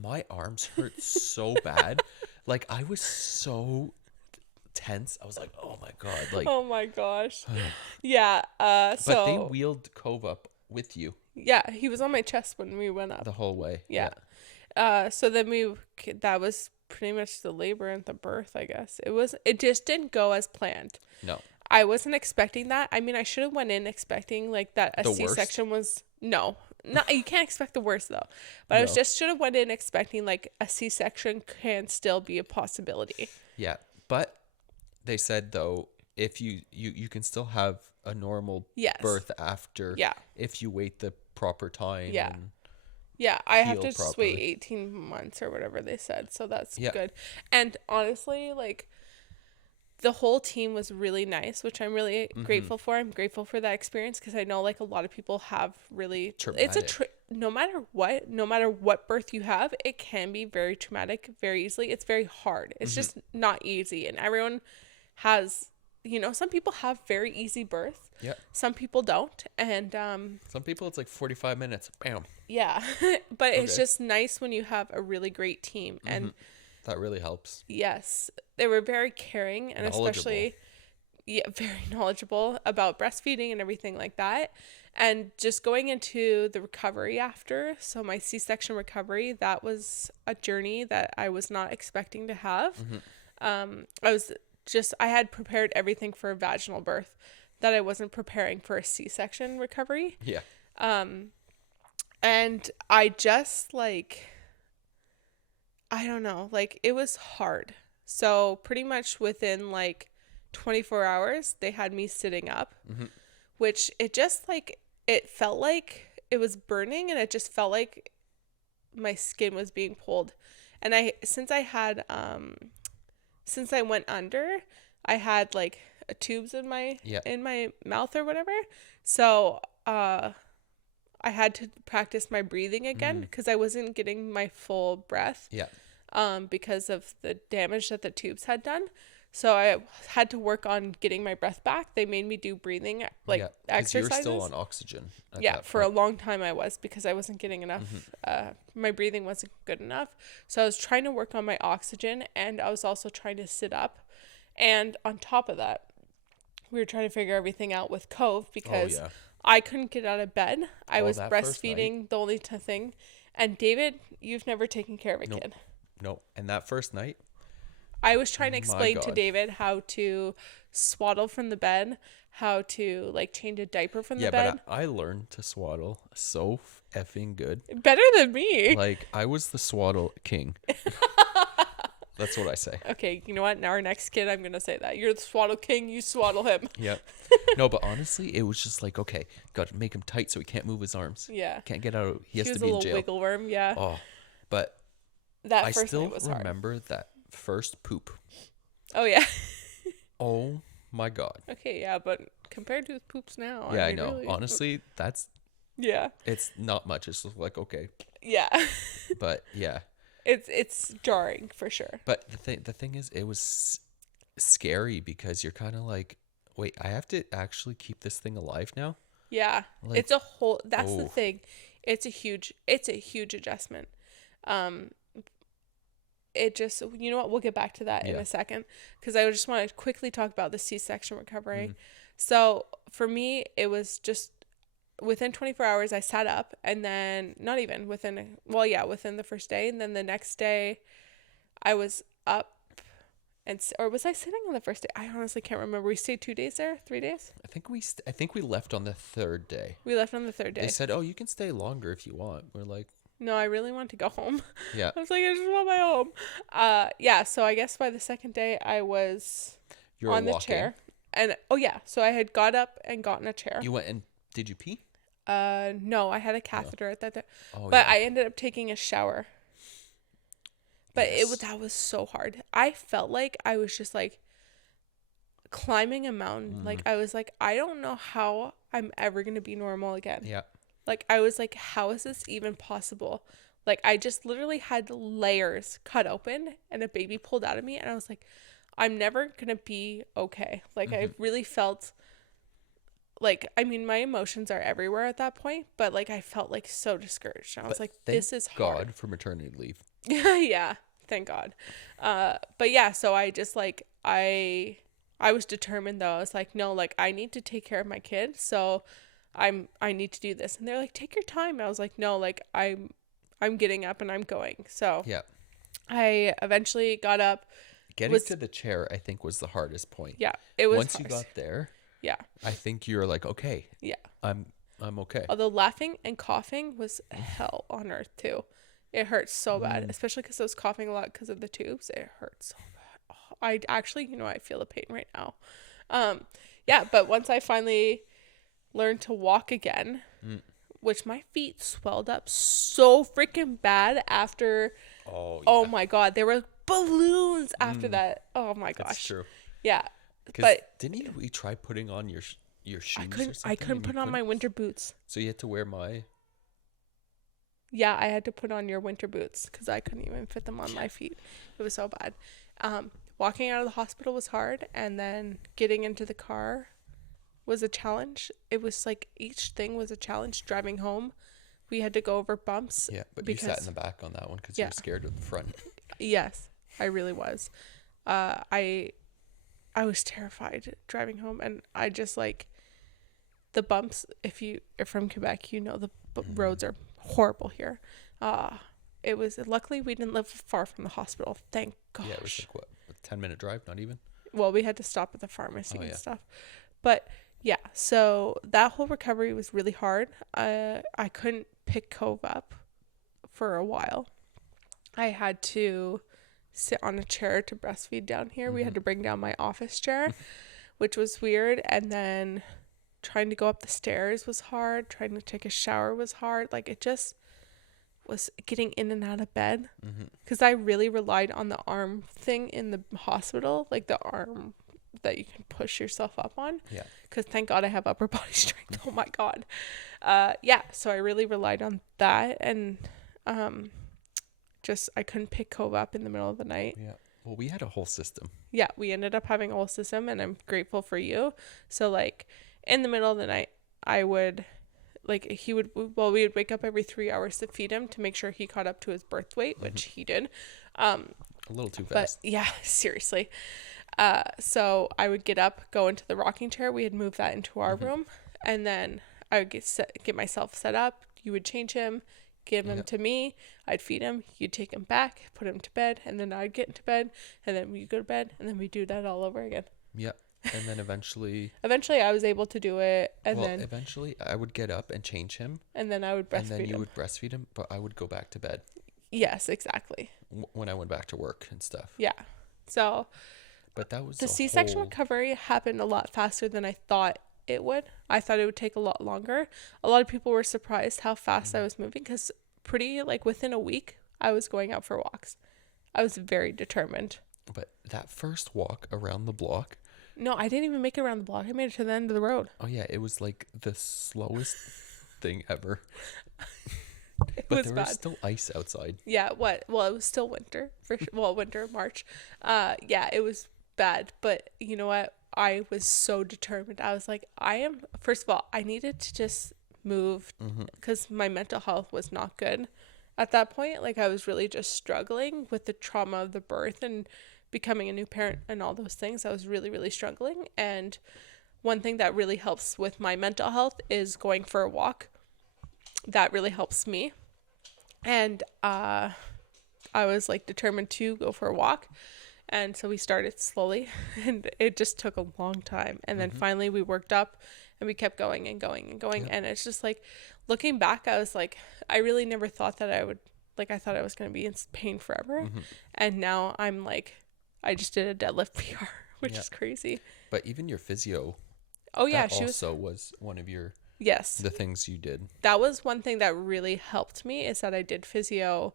my arms hurt so bad. Like I was so tense. I was like, oh my god, like Oh my gosh. Yeah. So. but they wheeled Cove up with you Yeah, he was on my chest when we went up. the whole way. Yeah. So then that was pretty much the labor and the birth, I guess. It just didn't go as planned. No. I wasn't expecting that. I mean, I should have went in expecting like that a The C-section was no. You can't expect the worst though. But I was No. just should have went in expecting like a C-section can still be a possibility. Yeah. But they said though, if you can still have a normal Yes. birth after Yeah. if you wait the proper time. Yeah. And Yeah, I have heal to just wait properly. 18 months or whatever they said. So that's Yeah. good. And honestly, like the whole team was really nice, which I'm really grateful for. I'm grateful for that experience because I know like a lot of people have really Traumatic. no matter what birth you have, it can be very traumatic very easily. It's very hard. It's just not easy, and everyone has, some people have very easy birth. Yeah. Some people don't, and Some people it's like 45 minutes. Bam. yeah. But it's Okay. just nice when you have a really great team. And That really helps. yes, they were very caring and especially very knowledgeable about breastfeeding and everything like that. And just going into the recovery after, so my C-section recovery, that was a journey that I was not expecting to have. I had prepared everything for a vaginal birth that I wasn't preparing for a C-section recovery. Yeah. And I just I don't know, it was hard. So pretty much within 24 hours, they had me sitting up, which it just it felt like it was burning and it just felt like my skin was being pulled. And since I went under, I had tubes in my mouth or whatever. So I had to practice my breathing again because I wasn't getting my full breath. Yeah. Because of the damage that the tubes had done. So I had to work on getting my breath back. They made me do breathing exercises. You were still on oxygen. For a long time I was because I wasn't getting enough. My breathing wasn't good enough. So I was trying to work on my oxygen, and I was also trying to sit up. And on top of that, we were trying to figure everything out with Cove because I couldn't get out of bed. I was breastfeeding, the only thing. And David, you've never taken care of a kid. No. And that first night, I was trying to explain to David how to swaddle from the bed, how to change a diaper from the bed. But I learned to swaddle so effing good. Better than me. I was the swaddle king. That's what I say. Okay, you know what? Now our next kid, I'm going to say that. You're the swaddle king, you swaddle him. Yep. No, but honestly, it was just okay, got to make him tight so he can't move his arms. Yeah. Can't get out. He has to be a in little jail. wiggle worm, yeah. Oh, but that I first still night was hard. remember that first poop. Oh, yeah. Oh my god. Okay, yeah, but compared to his poops now. Yeah, I know. Really, honestly, that's Yeah. It's not much. It's just like, okay. Yeah. But yeah. It's jarring for sure. But the thing is, it was scary because you're kind of like, wait, I have to actually keep this thing alive now? Yeah. Like, It's a whole that's the oh, thing. It's a huge adjustment. Um it just, you know what, we'll get back to that in yeah. a second because I just want to quickly talk about the C-section recovery. Mm. So for me, it was just within 24 hours I sat up, and then not even within the first day, and then the next day I was up, or was I sitting on the first day? I honestly can't remember. We stayed 2 days there, 3 days. I think we left on the third day. We left on the third They day. said, "Oh, you can stay longer if you want." We're like, No, I really wanted to go home. "Yeah." I was like, I just want my home. Yeah, so I guess by the second day I was You were on the walking. chair. And oh yeah, so I had got up and gotten a chair. You went and did you pee? No, I had a catheter at that time. Oh But yeah. I ended up taking a shower. But Yes. that was so hard. I felt like I was just like climbing a mountain. Mm. Like I was like, I don't know how I'm ever gonna be normal again. Yeah. Like I was like, how is this even possible? Like I just literally had layers cut open and a baby pulled out of me, and I was like, I'm never gonna be okay. Like I really felt like, I mean, my emotions are everywhere at that point, but like I felt like so discouraged. And I was But like, thank this is hard. God for maternity leave. Yeah, thank God. But yeah, so I just like I was determined though. I was like, no, like I need to take care of my kid, so I need to do this. And they're like, take your time. And I was like, no, like I'm getting up and I'm going. So Yeah. I eventually got up. Getting Was to the chair, I think, was the hardest point. Yeah, it was Once you hard. got there, Yeah, I think you're like, okay, yeah. I'm okay. Although laughing and coughing was hell on earth too. It hurt so bad, especially because I was coughing a lot because of the tubes. It hurt so bad. Oh, I actually, I feel the pain right now. Yeah, but once I finally learned to walk again, which my feet swelled up so freaking bad after. Oh yeah. Oh my God, there were balloons after that. Oh my gosh. That's true. Yeah, Because but didn't we try putting on your shoes? I or couldn't. something I couldn't and you put on my winter boots. So you had to wear my. Yeah, I had to put on your winter boots because I couldn't even fit them on my feet. It was so bad. Walking out of the hospital was hard, and then getting into the car was a challenge. It was like each thing was a challenge. Driving home, we had to go over bumps. Yeah, but you sat in the back on that one because you were scared of the front. Yes, I really was. I was terrified driving home, and I just like the bumps. If you are from Quebec, the roads are horrible here. It was, luckily we didn't live far from the hospital. Thank gosh. Yeah, it was like what, a 10-minute drive, not even. Well, we had to stop at the pharmacy and yeah. stuff, but yeah. So that whole recovery was really hard. I couldn't pick Cove up for a while. I had to sit on a chair to breastfeed down here. We had to bring down my office chair, which was weird. And then trying to go up the stairs was hard. Trying to take a shower was hard. Like it just was getting in and out of bed because I really relied on the arm thing in the hospital, like the arm that you can push yourself up on. Yeah. Because thank God I have upper body strength. Oh my God. Yeah. So I really relied on that, and just I couldn't pick Cove up in the middle of the night. Yeah. Well, we had a whole system. Yeah, we ended up having a whole system, and I'm grateful for you. So like in the middle of the night, I would we would wake up every 3 hours to feed him to make sure he caught up to his birth weight, which he did. A little too fast. But yeah, seriously. So I would get up, go into the rocking chair. We had moved that into our room, and then I would get myself set up. You would change him, give him to me. I'd feed him. You'd take him back, put him to bed, and then I'd get into bed, and then we'd go to bed, and then we do that all over again. Yeah. And then eventually I was able to do it, and then eventually I would get up and change him, and then I would breastfeed and then you him. would breastfeed him, but I would go back to bed Yes, exactly. when I went back to work and stuff. Yeah. So But that was the C-section recovery happened a lot faster than I thought it would. I thought it would take a lot longer. A lot of people were surprised how fast I was moving, because within a week I was going out for walks. I was very determined. But that first walk around the block. No, I didn't even make it around the block. I made it to the end of the road. Oh yeah, it was like the slowest thing ever. It But was there was bad. still ice outside. Yeah, what? Well, it was still winter for well, winter, March. Yeah, it was bad, but you know what? I was so determined. I was like, I am first of all, I needed to just move cuz my mental health was not good at that point. Like I was really just struggling with the trauma of the birth and becoming a new parent and all those things. I was really really struggling, and one thing that really helps with my mental health is going for a walk. That really helps me. And I was like determined to go for a walk. And so we started slowly and it just took a long time. And then finally we worked up and we kept going and going and going. Yep. And it's just like looking back, I was like, I really never thought that I would, like, I thought I was going to be in pain forever. And now I'm like, I just did a deadlift PR, which is crazy. But even your physio, Oh, yeah. that She was, also was one of your yes. the things you did. That was one thing that really helped me is that I did physio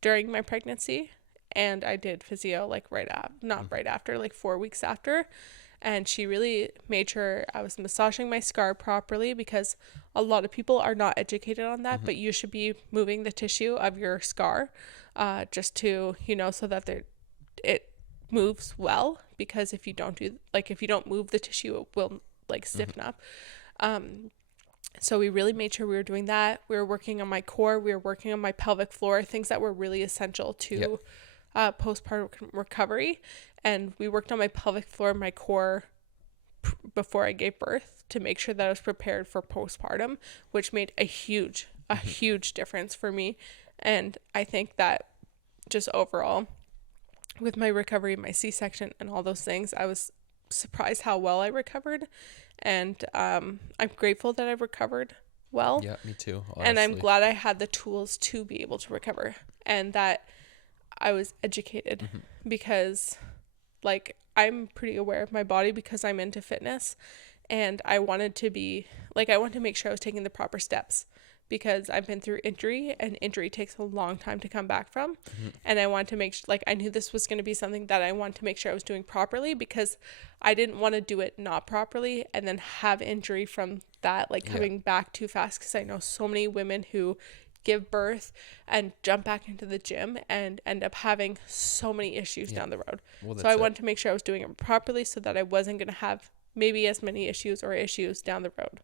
during my pregnancy, and I did physio like right after, not right after, like 4 weeks after. And she really made sure I was massaging my scar properly, because a lot of people are not educated on that, but you should be moving the tissue of your scar just to, you know, so that it moves well, because if you don't do, like, if you don't move the tissue, it will like stiffen up. So we really made sure we were doing that. We were working on my core. We were working on my pelvic floor, things that were really essential to postpartum recovery. And we worked on my pelvic floor and my core before I gave birth to make sure that I was prepared for postpartum, which made a huge difference for me. And I think that just overall, with my recovery, my C-section and all those things, I was surprised how well I recovered. And I'm grateful that I recovered well. Yeah, me too. Honestly. And I'm glad I had the tools to be able to recover, and that I was educated, because like I'm pretty aware of my body because I'm into fitness, and I wanted to be like, I wanted to make sure I was taking the proper steps, because I've been through injury, and injury takes a long time to come back from. And I wanted to make like, I knew this was going to be something that I wanted to make sure I was doing properly, because I didn't want to do it not properly and then have injury from that, like coming back too fast. Because I know so many women who give birth and jump back into the gym and end up having so many issues down the road. Well, so I wanted to make sure I was doing it properly, so that I wasn't going to have maybe as many issues down the road.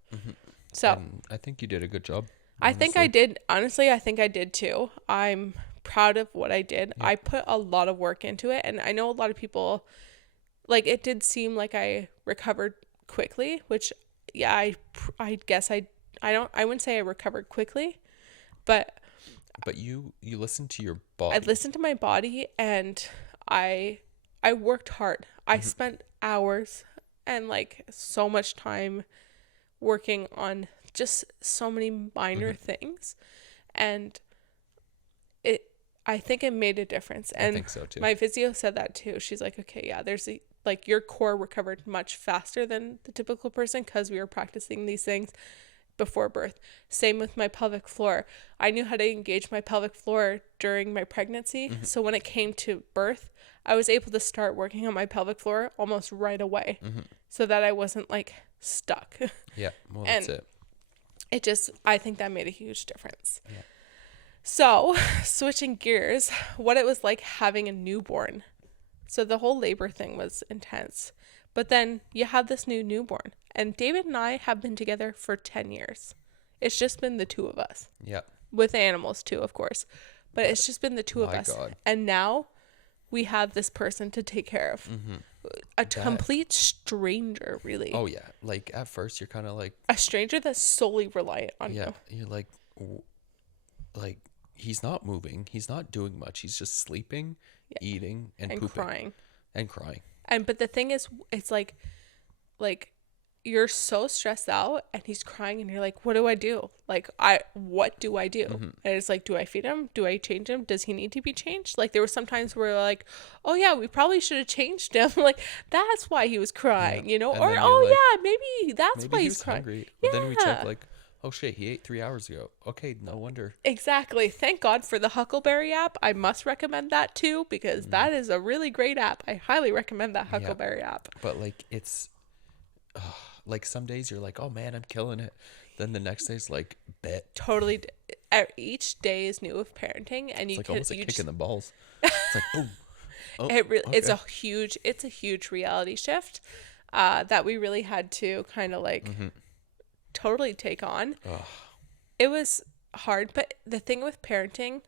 So and I think you did a good job. I think I did. Honestly, I think I did too. I'm proud of what I did. I put a lot of work into it. And I know a lot of people, like, it did seem like I recovered quickly, which, yeah, I guess I wouldn't say I recovered quickly, but you listened to your body. I listened to my body, and I worked hard. I spent hours and like so much time working on just so many minor things, and I think it made a difference. And I think so too. My physio said that too. She's like, okay, yeah, there's like your core recovered much faster than the typical person, because we were practicing these things before birth. Same with my pelvic floor. I knew how to engage my pelvic floor during my pregnancy, so when it came to birth, I was able to start working on my pelvic floor almost right away, so that I wasn't like stuck. Yeah, well, that's it. It just, I think that made a huge difference. Yeah. So, switching gears, what it was like having a newborn. So the whole labor thing was intense. But then you have this new newborn. And David and I have been together for 10 years. It's just been the two of us. Yeah. With animals too, of course. But it's just been the two of us. God. And now we have this person to take care of. A complete stranger, really. Oh, yeah. Like, at first, you're kind of like... a stranger that's solely reliant on you. Yeah, you're like, he's not moving. He's not doing much. He's just sleeping, eating, and pooping. Crying. And crying. But the thing is, it's like you're so stressed out, and he's crying, and you're like, what do I do? Like, what do I do? And it's like, do I feed him? Do I change him? Does he need to be changed? Like, there were some times where like, oh yeah, we probably should have changed him. Like, that's why he was crying, you know? And or, oh like, yeah, maybe that's why he's crying. Hungry. But then we check, like, oh shit, he ate 3 hours ago. Okay, no wonder. Exactly. Thank God for the Huckleberry app. I must recommend that too, because that is a really great app. I highly recommend that Huckleberry app. But like, it's like some days you're like, oh man, I'm killing it. Then the next day's like, bet. Totally. Each day is new of parenting, and It's you like can almost a you kick in just the balls. It's like, boom. Oh, it really okay. it's a huge reality shift that we really had to kind of like totally take on. Ugh. It was hard, but the thing with parenting,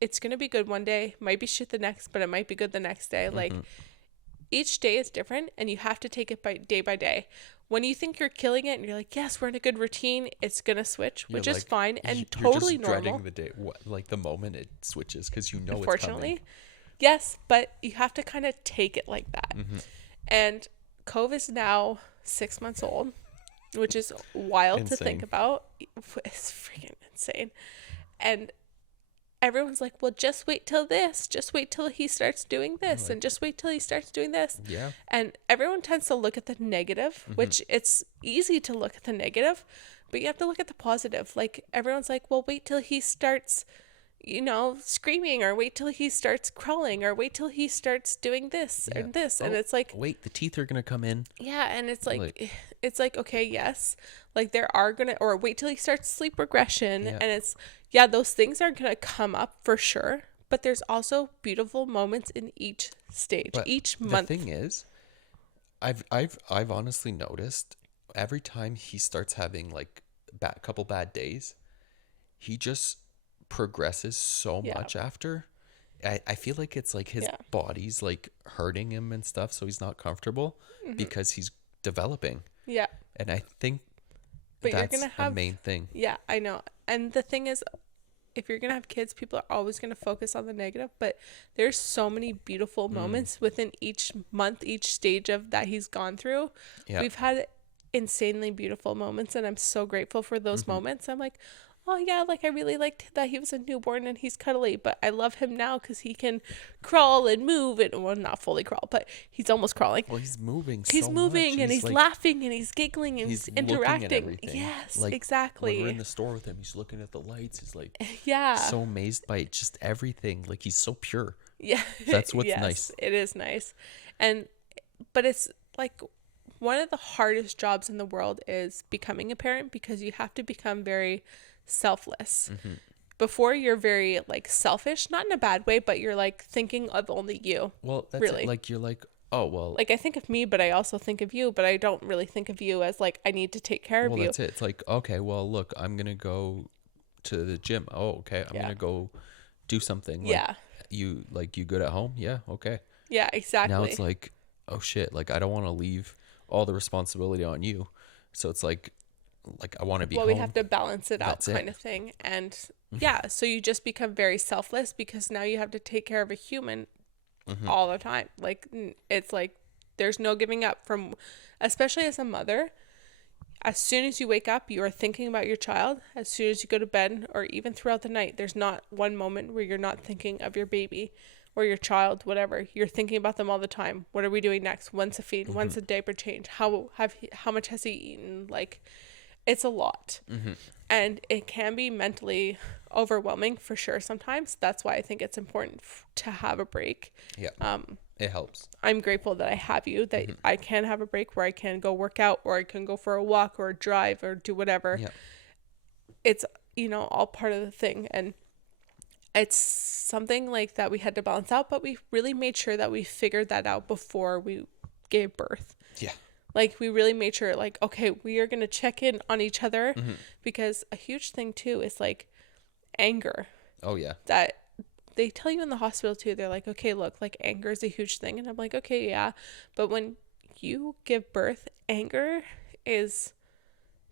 it's gonna be good one day, might be shit the next, but it might be good the next day. Like each day is different, and you have to take it by day. When you think you're killing it and you're like, yes, we're in a good routine, it's gonna switch, You're which is like, fine and you're totally just normal. dreading the day, like the moment it switches, because you know it's coming. Unfortunately, yes, but you have to kind of take it like that. And Cove is now 6 months old, which is wild to think Insane. about. It's freaking insane. And everyone's like, well, just wait till this. Just wait till he starts doing this. And just wait till he starts doing this. Yeah. And everyone tends to look at the negative, which it's easy to look at the negative, but you have to look at the positive. Like, everyone's like, well, wait till he starts, screaming, or wait till he starts crawling, or wait till he starts doing this Yeah. and this. Oh, And it's like, wait, the teeth are gonna come in. yeah, and it's like, Like- okay, yes, like there are gonna, or wait till he starts sleep regression, Yeah. and it's, yeah, those things are gonna come up for sure, but there's also beautiful moments in each stage, But each the month. thing is, I've honestly noticed every time he starts having like couple bad days, he just progresses so Yeah. much after. I feel like it's like his Yeah. body's like hurting him and stuff, so he's not comfortable because he's developing. Yeah, And I think but that's you're gonna a have, main thing. yeah, I know, and the thing is, if you're gonna have kids, people are always gonna focus on the negative, but there's so many beautiful moments within each month, each stage of that he's gone through. Yeah. We've had insanely beautiful moments, and I'm so grateful for those moments. I'm like, oh yeah, like I really liked that he was a newborn and he's cuddly, but I love him now because he can crawl and move, and well, not fully crawl, but he's almost crawling. Well, he's moving He's so moving much. and he's like, laughing and he's giggling and he's looking at interacting. everything. Yes, Like, exactly. when we're in the store with him, he's looking at the lights. He's like Yeah. so amazed by just everything. Like, he's so pure. Yeah. That's what's Yes, nice. It is nice. But it's like one of the hardest jobs in the world is becoming a parent, because you have to become very selfless. Before, you're very like selfish, not in a bad way, but you're like thinking of only you. Well, that's Really. it. Like, you're like, oh, well, Like, I think of me, but I also think of you, but I don't really think of you as like I need to take care of you. that's it. It's like, okay, well, look, I'm going to go to the gym. Oh, okay. I'm Yeah. going to go do something. Like, Yeah. You good at home? Yeah. Okay. Yeah, exactly. Now it's like, oh shit. Like, I don't want to leave all the responsibility on you. So it's like I want to be well, home. we have to balance it out, That's it. kind of thing. And yeah, so you just become very selfless, because now you have to take care of a human all the time. Like, it's like there's no giving up from, especially as a mother. As soon as you wake up, you are thinking about your child. As soon as you go to bed, or even throughout the night, there's not one moment where you're not thinking of your baby or your child, whatever. You're thinking about them all the time. What are we doing next? When's a feed? When's a diaper change? How much has he eaten? Like, it's a lot. And it can be mentally overwhelming for sure sometimes. That's why I think it's important to have a break. Yeah. It helps. I'm grateful that I have you, that I can have a break where I can go work out, or I can go for a walk or a drive or do whatever. Yeah. It's, all part of the thing. And it's something like that we had to balance out, but we really made sure that we figured that out before we gave birth. Yeah. Like, we really made sure, like, okay, we are going to check in on each other, because a huge thing too is like anger. Oh yeah. That they tell you in the hospital too. They're like, okay, look, like anger is a huge thing. And I'm like, okay, yeah. But when you give birth, anger is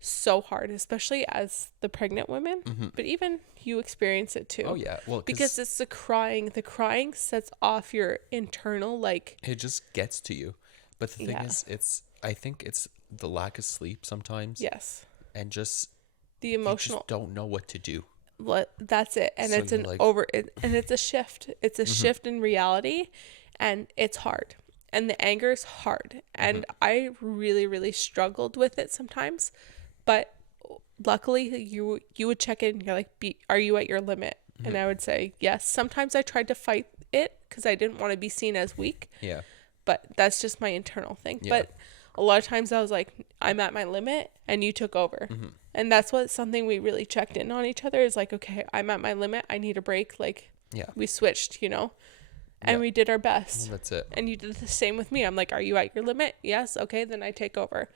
so hard, especially as the pregnant women. But even you experience it too. Oh yeah. Well, Because it's the crying. The crying sets off your internal, like, it just gets to you. But the thing Yeah. is, I think it's the lack of sleep sometimes. yes, And just the you emotional. just don't know what to do. That's it. And So it's you're an like- and it's a shift. It's a shift in reality, and it's hard. And the anger is hard. And I really, really struggled with it sometimes. But luckily, you would check in and you're like, are you at your limit? And I would say, yes. Sometimes I tried to fight it because I didn't want to be seen as weak. Yeah. But that's just my internal thing. Yeah. But A lot of times I was like, I'm at my limit and you took over. And that's something we really checked in on each other is like, okay, I'm at my limit. I need a break. Like, Yeah. we switched, and we did our best. Well, that's it. And you did the same with me. I'm like, are you at your limit? Yes. Okay. Then I take over.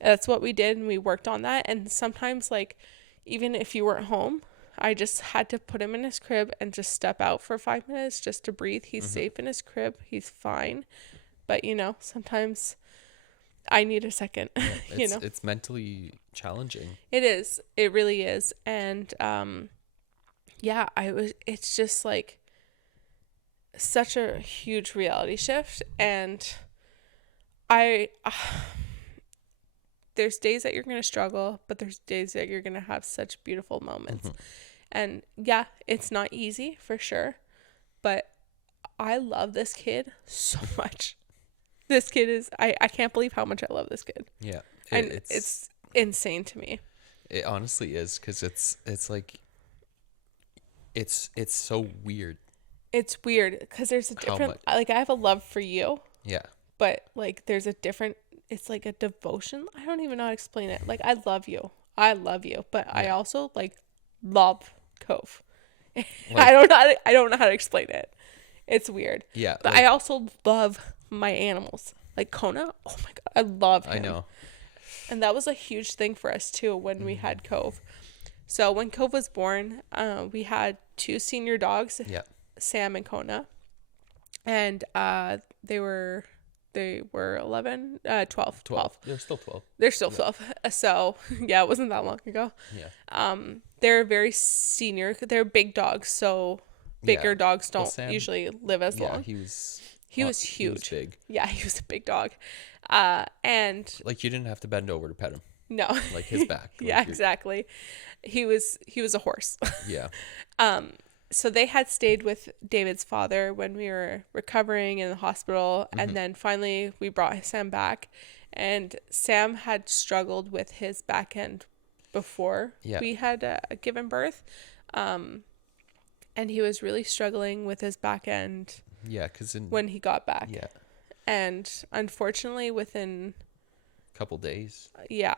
That's what we did. And we worked on that. And sometimes, like, even if you weren't home, I just had to put him in his crib and just step out for 5 minutes just to breathe. He's safe in his crib. He's fine. But, sometimes I need a second, It's mentally challenging. It is. It really is. And, it's just like such a huge reality shift. And there's days that you're going to struggle, but there's days that you're going to have such beautiful moments. And yeah, it's not easy for sure, but I love this kid so much. This kid is, I can't believe how much I love this kid. Yeah. And it's insane to me. It honestly is, because it's like, it's so weird. It's weird because there's a different, like, I have a love for you. Yeah. But like, there's a different, it's like a devotion. I don't even know how to explain it. Like, I love you. But Yeah. I also like love Cove. Like, I don't know how to explain it. It's weird. Yeah. But like, I also love my animals. Like Kona. Oh my God. I love him. I know. And that was a huge thing for us too when we had Cove. So when Cove was born, we had 2 senior dogs, Yeah. Sam and Kona. And they were 11, 12. They're still 12. They're still 12. So, yeah, it wasn't that long ago. Yeah. They're very senior. They're big dogs, so bigger dogs don't Sam, usually live as long. He was huge. He was big. Yeah, he was a big dog. And like, you didn't have to bend over to pet him. No. Like his back. Like Yeah, exactly. He was a horse. Yeah. So they had stayed with David's father when we were recovering in the hospital, and then finally we brought Sam back, and Sam had struggled with his back end before we had given birth, and he was really struggling with his back end. Yeah, because when he got back. Yeah. And unfortunately, within a couple days. Yeah.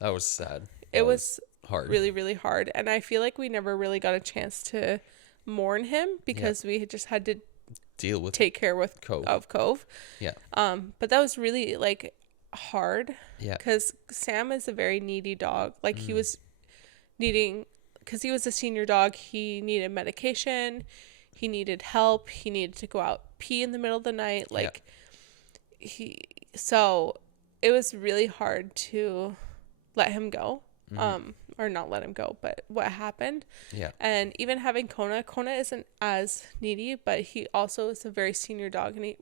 That was sad. It was hard. Really, really hard, and I feel like we never really got a chance to mourn him because we just had to deal with take care of Cove. Yeah. But that was really like hard. Yeah. Because Sam is a very needy dog. Like he was needing, because he was a senior dog, he needed medication, he needed help, he needed to go out pee in the middle of the night. Like so it was really hard to let him go. Or not let him go, but what happened. Yeah. And even having Kona isn't as needy, but he also is a very senior dog, and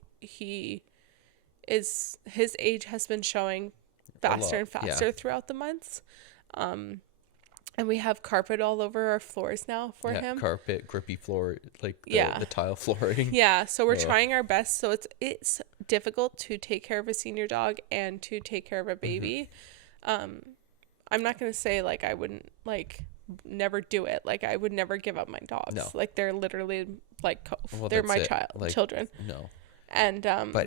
his age has been showing faster and faster throughout the months. And we have carpet all over our floors now for him. Carpet, grippy floor, like the tile flooring. Yeah, so we're trying our best. So it's difficult to take care of a senior dog and to take care of a baby. I'm not going to say like I wouldn't like never do it. Like I would never give up my dogs. No. Like they're literally like they're my children. No. And but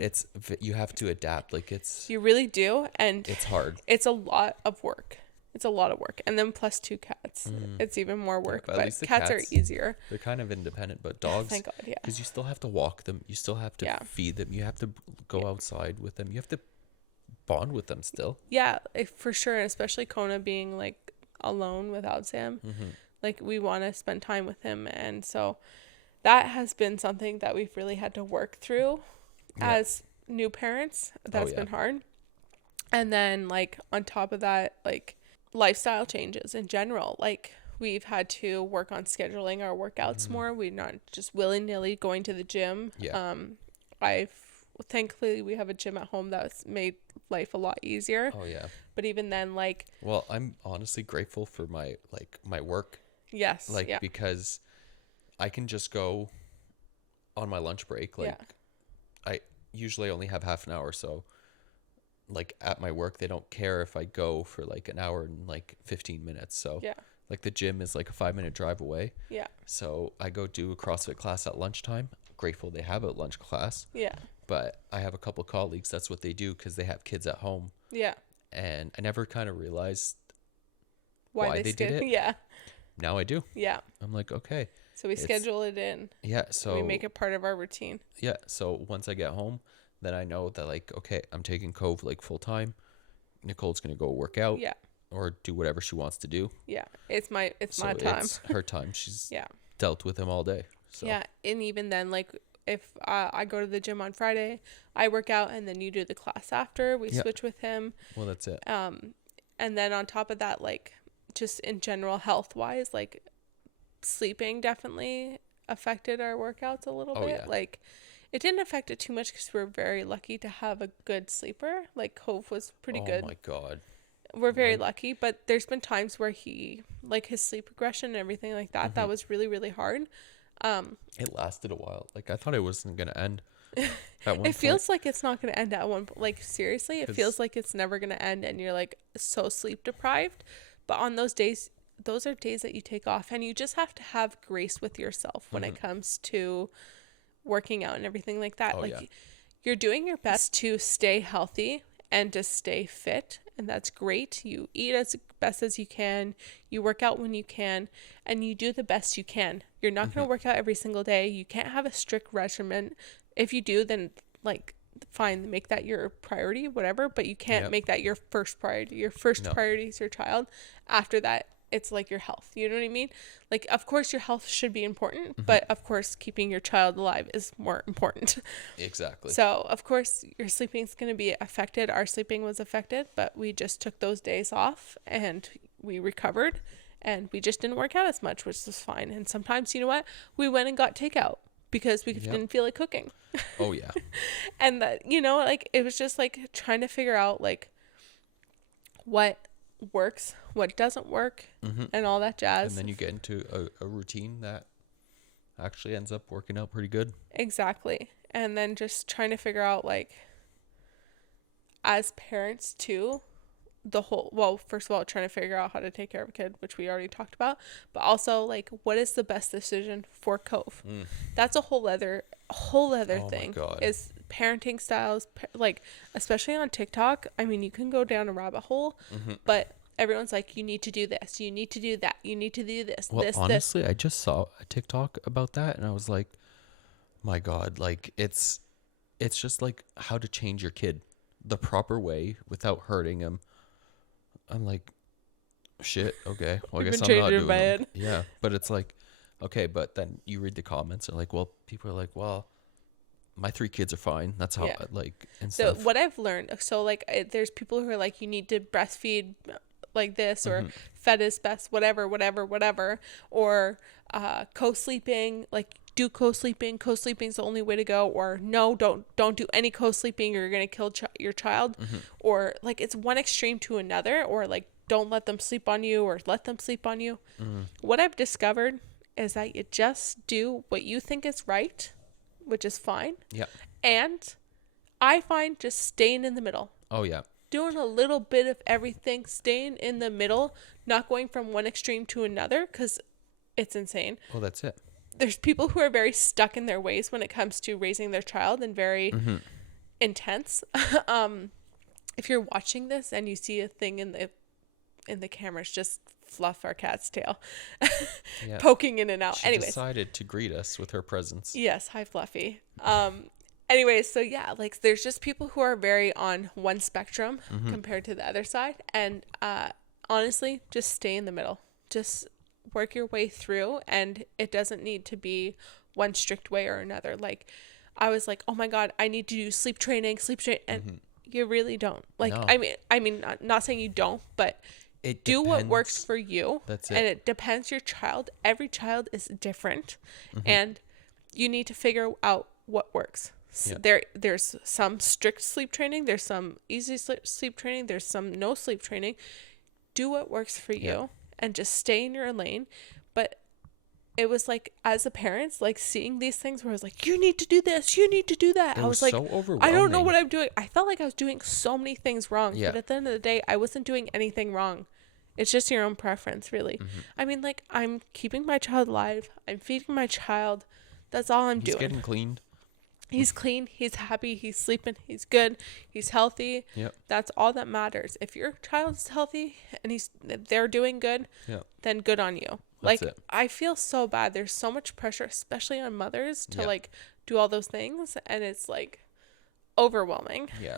you have to adapt. Like you really do, and it's hard. It's a lot of work. And then plus 2 cats. It's even more work. Yeah, but cats are easier. They're kind of independent, but dogs, thank God, yeah. Because you still have to walk them. You still have to feed them. You have to go outside with them. You have to bond with them still. Yeah, for sure. And especially Kona being like alone without Sam. Like we want to spend time with him. And so that has been something that we've really had to work through as new parents. That's been hard. And then like on top of that, like lifestyle changes in general. Like we've had to work on scheduling our workouts more. We're not just willy-nilly going to the gym. Thankfully we have a gym at home that's made life a lot easier. Oh yeah. But even then, like, well, I'm honestly grateful for my work. Yes. Because I can just go on my lunch break. Like I usually only have half an hour, so like at my work they don't care if I go for like an hour and like 15 minutes. So like the gym is like a 5-minute drive away. Yeah. So I go do a CrossFit class at lunchtime. Grateful they have a lunch class. Yeah. but I have a couple colleagues, that's what they do because they have kids at home. Yeah. And I never kind of realized Why why they did it. Yeah. Now I do. Yeah. I'm like, okay. So we schedule it in. Yeah. So we make it part of our routine. Yeah. So once I get home, then I know that, like, okay, I'm taking Cove like full time. Nicole's going to go work out. Yeah. Or do whatever she wants to do. Yeah. It's my time. It's her time. She's yeah. dealt with him all day. So. Yeah. And even then, like, if I go to the gym on Friday, I work out, and then you do the class after. We switch with him. Well, that's it. And then on top of that, like, just in general health wise, like, sleeping definitely affected our workouts a little bit. Yeah. Like, it didn't affect it too much because we're very lucky to have a good sleeper. Like, Cove was pretty good. Oh my God. We're very lucky, but there's been times where he, like, his sleep progression and everything like that, that was really, really hard. It lasted a while. Like, I thought it wasn't going to end at one It feels like it's not going to end at one point. Like, seriously, it feels like it's never going to end, and you're, like, so sleep deprived. But on those days, those are days that you take off, and you just have to have grace with yourself when it comes to working out and everything like that. You're doing your best to stay healthy and to stay fit, and that's great. You eat as best as you can, you work out when you can, and you do the best you can. You're not going to work out every single day. You can't have a strict regimen. If you do, then, like, fine, make that your priority, whatever, but you can't make that your first priority. Your first priority is your child. After that, it's like your health. You know what I mean? Like, of course your health should be important, but of course keeping your child alive is more important. Exactly. So of course your sleeping is going to be affected. Our sleeping was affected, but we just took those days off and we recovered, and we just didn't work out as much, which was fine. And sometimes, you know what, we went and got takeout because we didn't feel like cooking. Oh yeah. And that, you know, like, it was just like trying to figure out, like, what works, what doesn't work, and all that jazz. And then you get into a routine that actually ends up working out pretty good. Exactly. And then just trying to figure out, like, as parents too, first of all, trying to figure out how to take care of a kid, which we already talked about, but also, like, what is the best decision for Cove? That's a whole other thing. My God. Is parenting styles, like, especially on TikTok. I mean, you can go down a rabbit hole, but everyone's like, you need to do this, you need to do that, you need to do this, honestly, I just saw a TikTok about that, and I was like, my God, like, it's just like how to change your kid the proper way without hurting him. I'm like, shit, okay, well, I guess I'm not doing it. Yeah, but it's like, okay, but then you read the comments and, like, well, people are like, well, my 3 kids are fine. That's how, like, and so stuff. what I've learned, so, like, there's people who are like, you need to breastfeed like this, or fed is best, whatever, or co-sleeping, like, do co-sleeping. Co-sleeping is the only way to go, or no, don't do any co-sleeping, you're gonna kill your child, or, like, it's one extreme to another, or, like, don't let them sleep on you, or let them sleep on you. What I've discovered is that you just do what you think is right, which is fine. Yeah. And I find just staying in the middle. Oh yeah. Doing a little bit of everything, staying in the middle, not going from one extreme to another, because it's insane. Well, that's it. There's people who are very stuck in their ways when it comes to raising their child, and very intense. If you're watching this and you see a thing in the cameras, just fluff our cat's tail. Poking in and out. She decided to greet us with her presence. Yes, hi Fluffy. Anyways, so yeah, like, there's just people who are very on one spectrum compared to the other side, and honestly, just stay in the middle. Just work your way through, and it doesn't need to be one strict way or another. Like, I was like, oh my God, I need to do sleep training, and you really don't. Like, no. I mean, not saying you don't, but it do depends. What works for you. That's it. And it depends your child. Every child is different, and you need to figure out what works. Yeah. There's some strict sleep training, there's some easy sleep training, there's some no sleep training. Do what works for you, and just stay in your lane. But it was like, as a parent, like, seeing these things where I was like, you need to do this, you need to do that. I was like, so overwhelming. I don't know what I'm doing. I felt like I was doing so many things wrong. Yeah. But at the end of the day, I wasn't doing anything wrong. It's just your own preference, really. I mean, like, I'm keeping my child alive. I'm feeding my child. That's all I'm doing. He's getting cleaned. He's clean, he's happy, he's sleeping, he's good, he's healthy. Yep. That's all that matters. If your child is healthy and they're doing good, Yep. then good on you. That's Like, it. I feel so bad. There's so much pressure, especially on mothers, to Yeah. like do all those things, and it's like overwhelming. Yeah.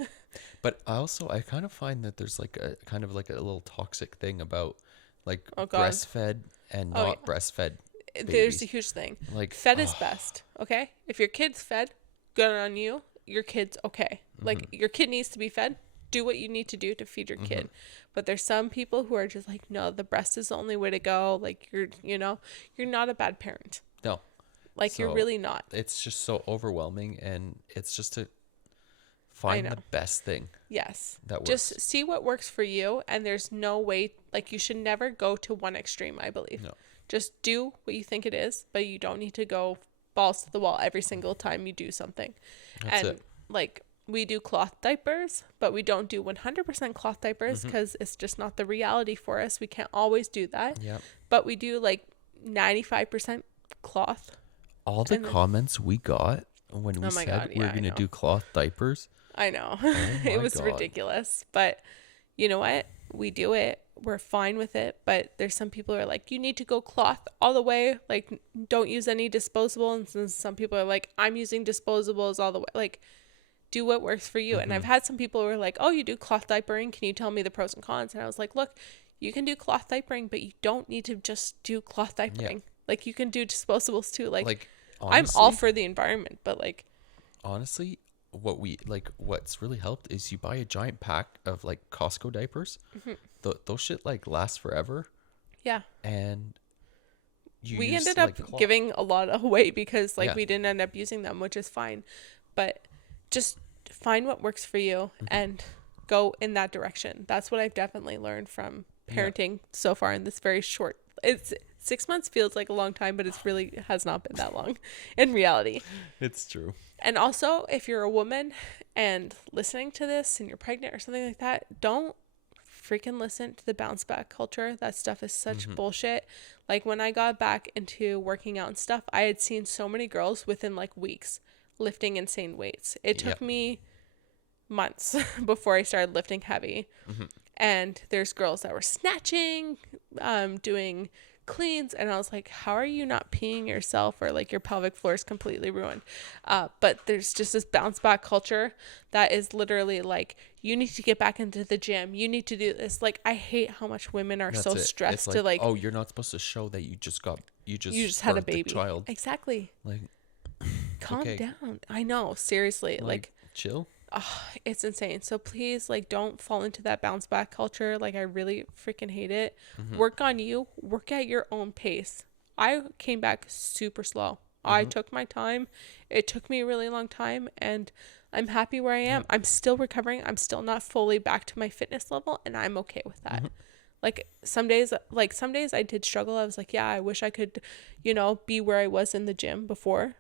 But I kind of find that there's like a kind of like a little toxic thing about like Oh God. breastfed and Oh, not breastfed There's a babies. huge thing. Like, Fed is best, okay? If your kid's fed, good on you. Your kid's okay. Like, your kid needs to be fed. Do what you need to do to feed your kid. But there's some people who are just like, no, the breast is the only way to go. Like, you're not a bad parent. no. Like, you're So, really not. It's just so overwhelming, and it's just to find know. the best thing Yes. that works. Just see what works for you. And there's no way, like, you should never go to one extreme, I believe. No. Just do what you think it is, but you don't need to go balls to the wall every single time you do something. That's And it. like, we do cloth diapers, but we don't do 100% cloth diapers because it's just not the reality for us. We can't always do that. Yep. But we do like 95% cloth. All the And then- comments we got when we Oh my said God, we yeah, were I going to know. do cloth diapers. I know. my It was God. ridiculous. But you know what? We do it. We're fine with it. But there's some people who are like, you need to go cloth all the way. Like, don't use any disposable. And some people are like, I'm using disposables all the way. Like, do what works for you. And I've had some people who are like, oh, you do cloth diapering. Can you tell me the pros and cons? And I was like, look, you can do cloth diapering, but you don't need to just do cloth diapering. Like, you can do disposables too. Like I'm all honestly, for the environment, but like, honestly, what's really helped is you buy a giant pack of like Costco diapers. Those shit like last forever, yeah. and We use, ended like, up cloth. giving a lot away because like Yeah. we didn't end up using them, which is fine. But just find what works for you and go in that direction. That's what I've definitely learned from parenting so far in this very short. It's 6 months feels like a long time, but it's really has not been that long in reality. It's true. And also, if you're a woman and listening to this and you're pregnant or something like that, don't freaking listen to the bounce back culture. That stuff is such bullshit. Like, when I got back into working out and stuff, I had seen so many girls within like weeks lifting insane weights. It took me months before I started lifting heavy. And there's girls that were snatching, doing cleans, and I was like, how are you not peeing yourself, or like your pelvic floor is completely ruined? But there's just this bounce back culture that is literally like, you need to get back into the gym, you need to do this. Like, I hate how much women are so stressed It's to like, oh, you're not supposed to show that you just had a birthed baby. child. Exactly. Like, Calm okay. down. I know, seriously. Like chill. it's insane. So please, like, don't fall into that bounce back culture. Like, I really freaking hate it. Work on you. Work at your own pace. I came back super slow. I took my time. It took me a really long time, and I'm happy where I am. I'm still recovering. I'm still not fully back to my fitness level, and I'm okay with that. Like, some days I did struggle. I was like, yeah, I wish I could, be where I was in the gym before.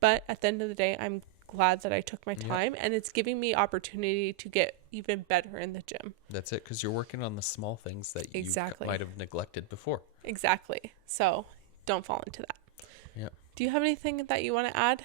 But at the end of the day, I'm glad that I took my time, and it's giving me opportunity to get even better in the gym. That's it, because you're working on the small things that Exactly. you might have neglected before. Exactly. So don't fall into that. Yeah. Do you have anything that you want to add?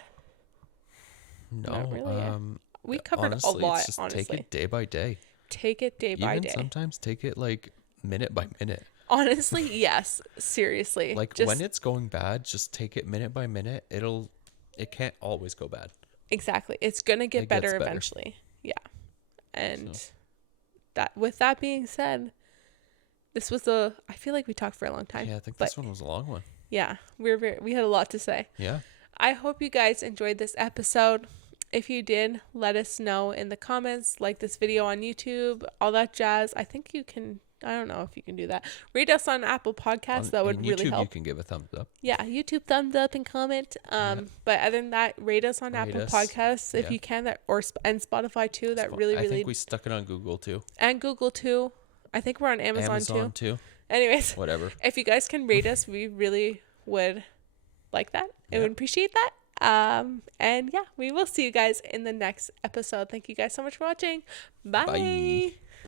No. Not really. We covered honestly, a lot, it's just honestly. take it day by day. Take it day by Even day. sometimes take it like minute by minute. Honestly, yes. Seriously. Like, when it's going bad, just take it minute by minute. It can't always go bad. Exactly. It's going to get It better gets better. eventually. Yeah. And with that being said, this was I feel like we talked for a long time. Yeah, I think but this one was a long one. yeah, we had a lot to say. Yeah. I hope you guys enjoyed this episode. If you did, let us know in the comments, like this video on YouTube, all that jazz. I think you can, I don't know if you can do that. Rate us on Apple Podcasts. That would on really YouTube, help. you can give a thumbs up. Yeah, YouTube thumbs up and comment. But other than that, rate us on Apple us. Podcasts if Yeah. you can, and Spotify too. That really, I really, think we stuck it on Google too. and Google too. I think we're on Amazon too. too. Anyways, Whatever. if you guys can rate us, we really would like that. I Yeah. would appreciate that. And yeah, we will see you guys in the next episode. Thank you guys so much for watching. Bye. Bye.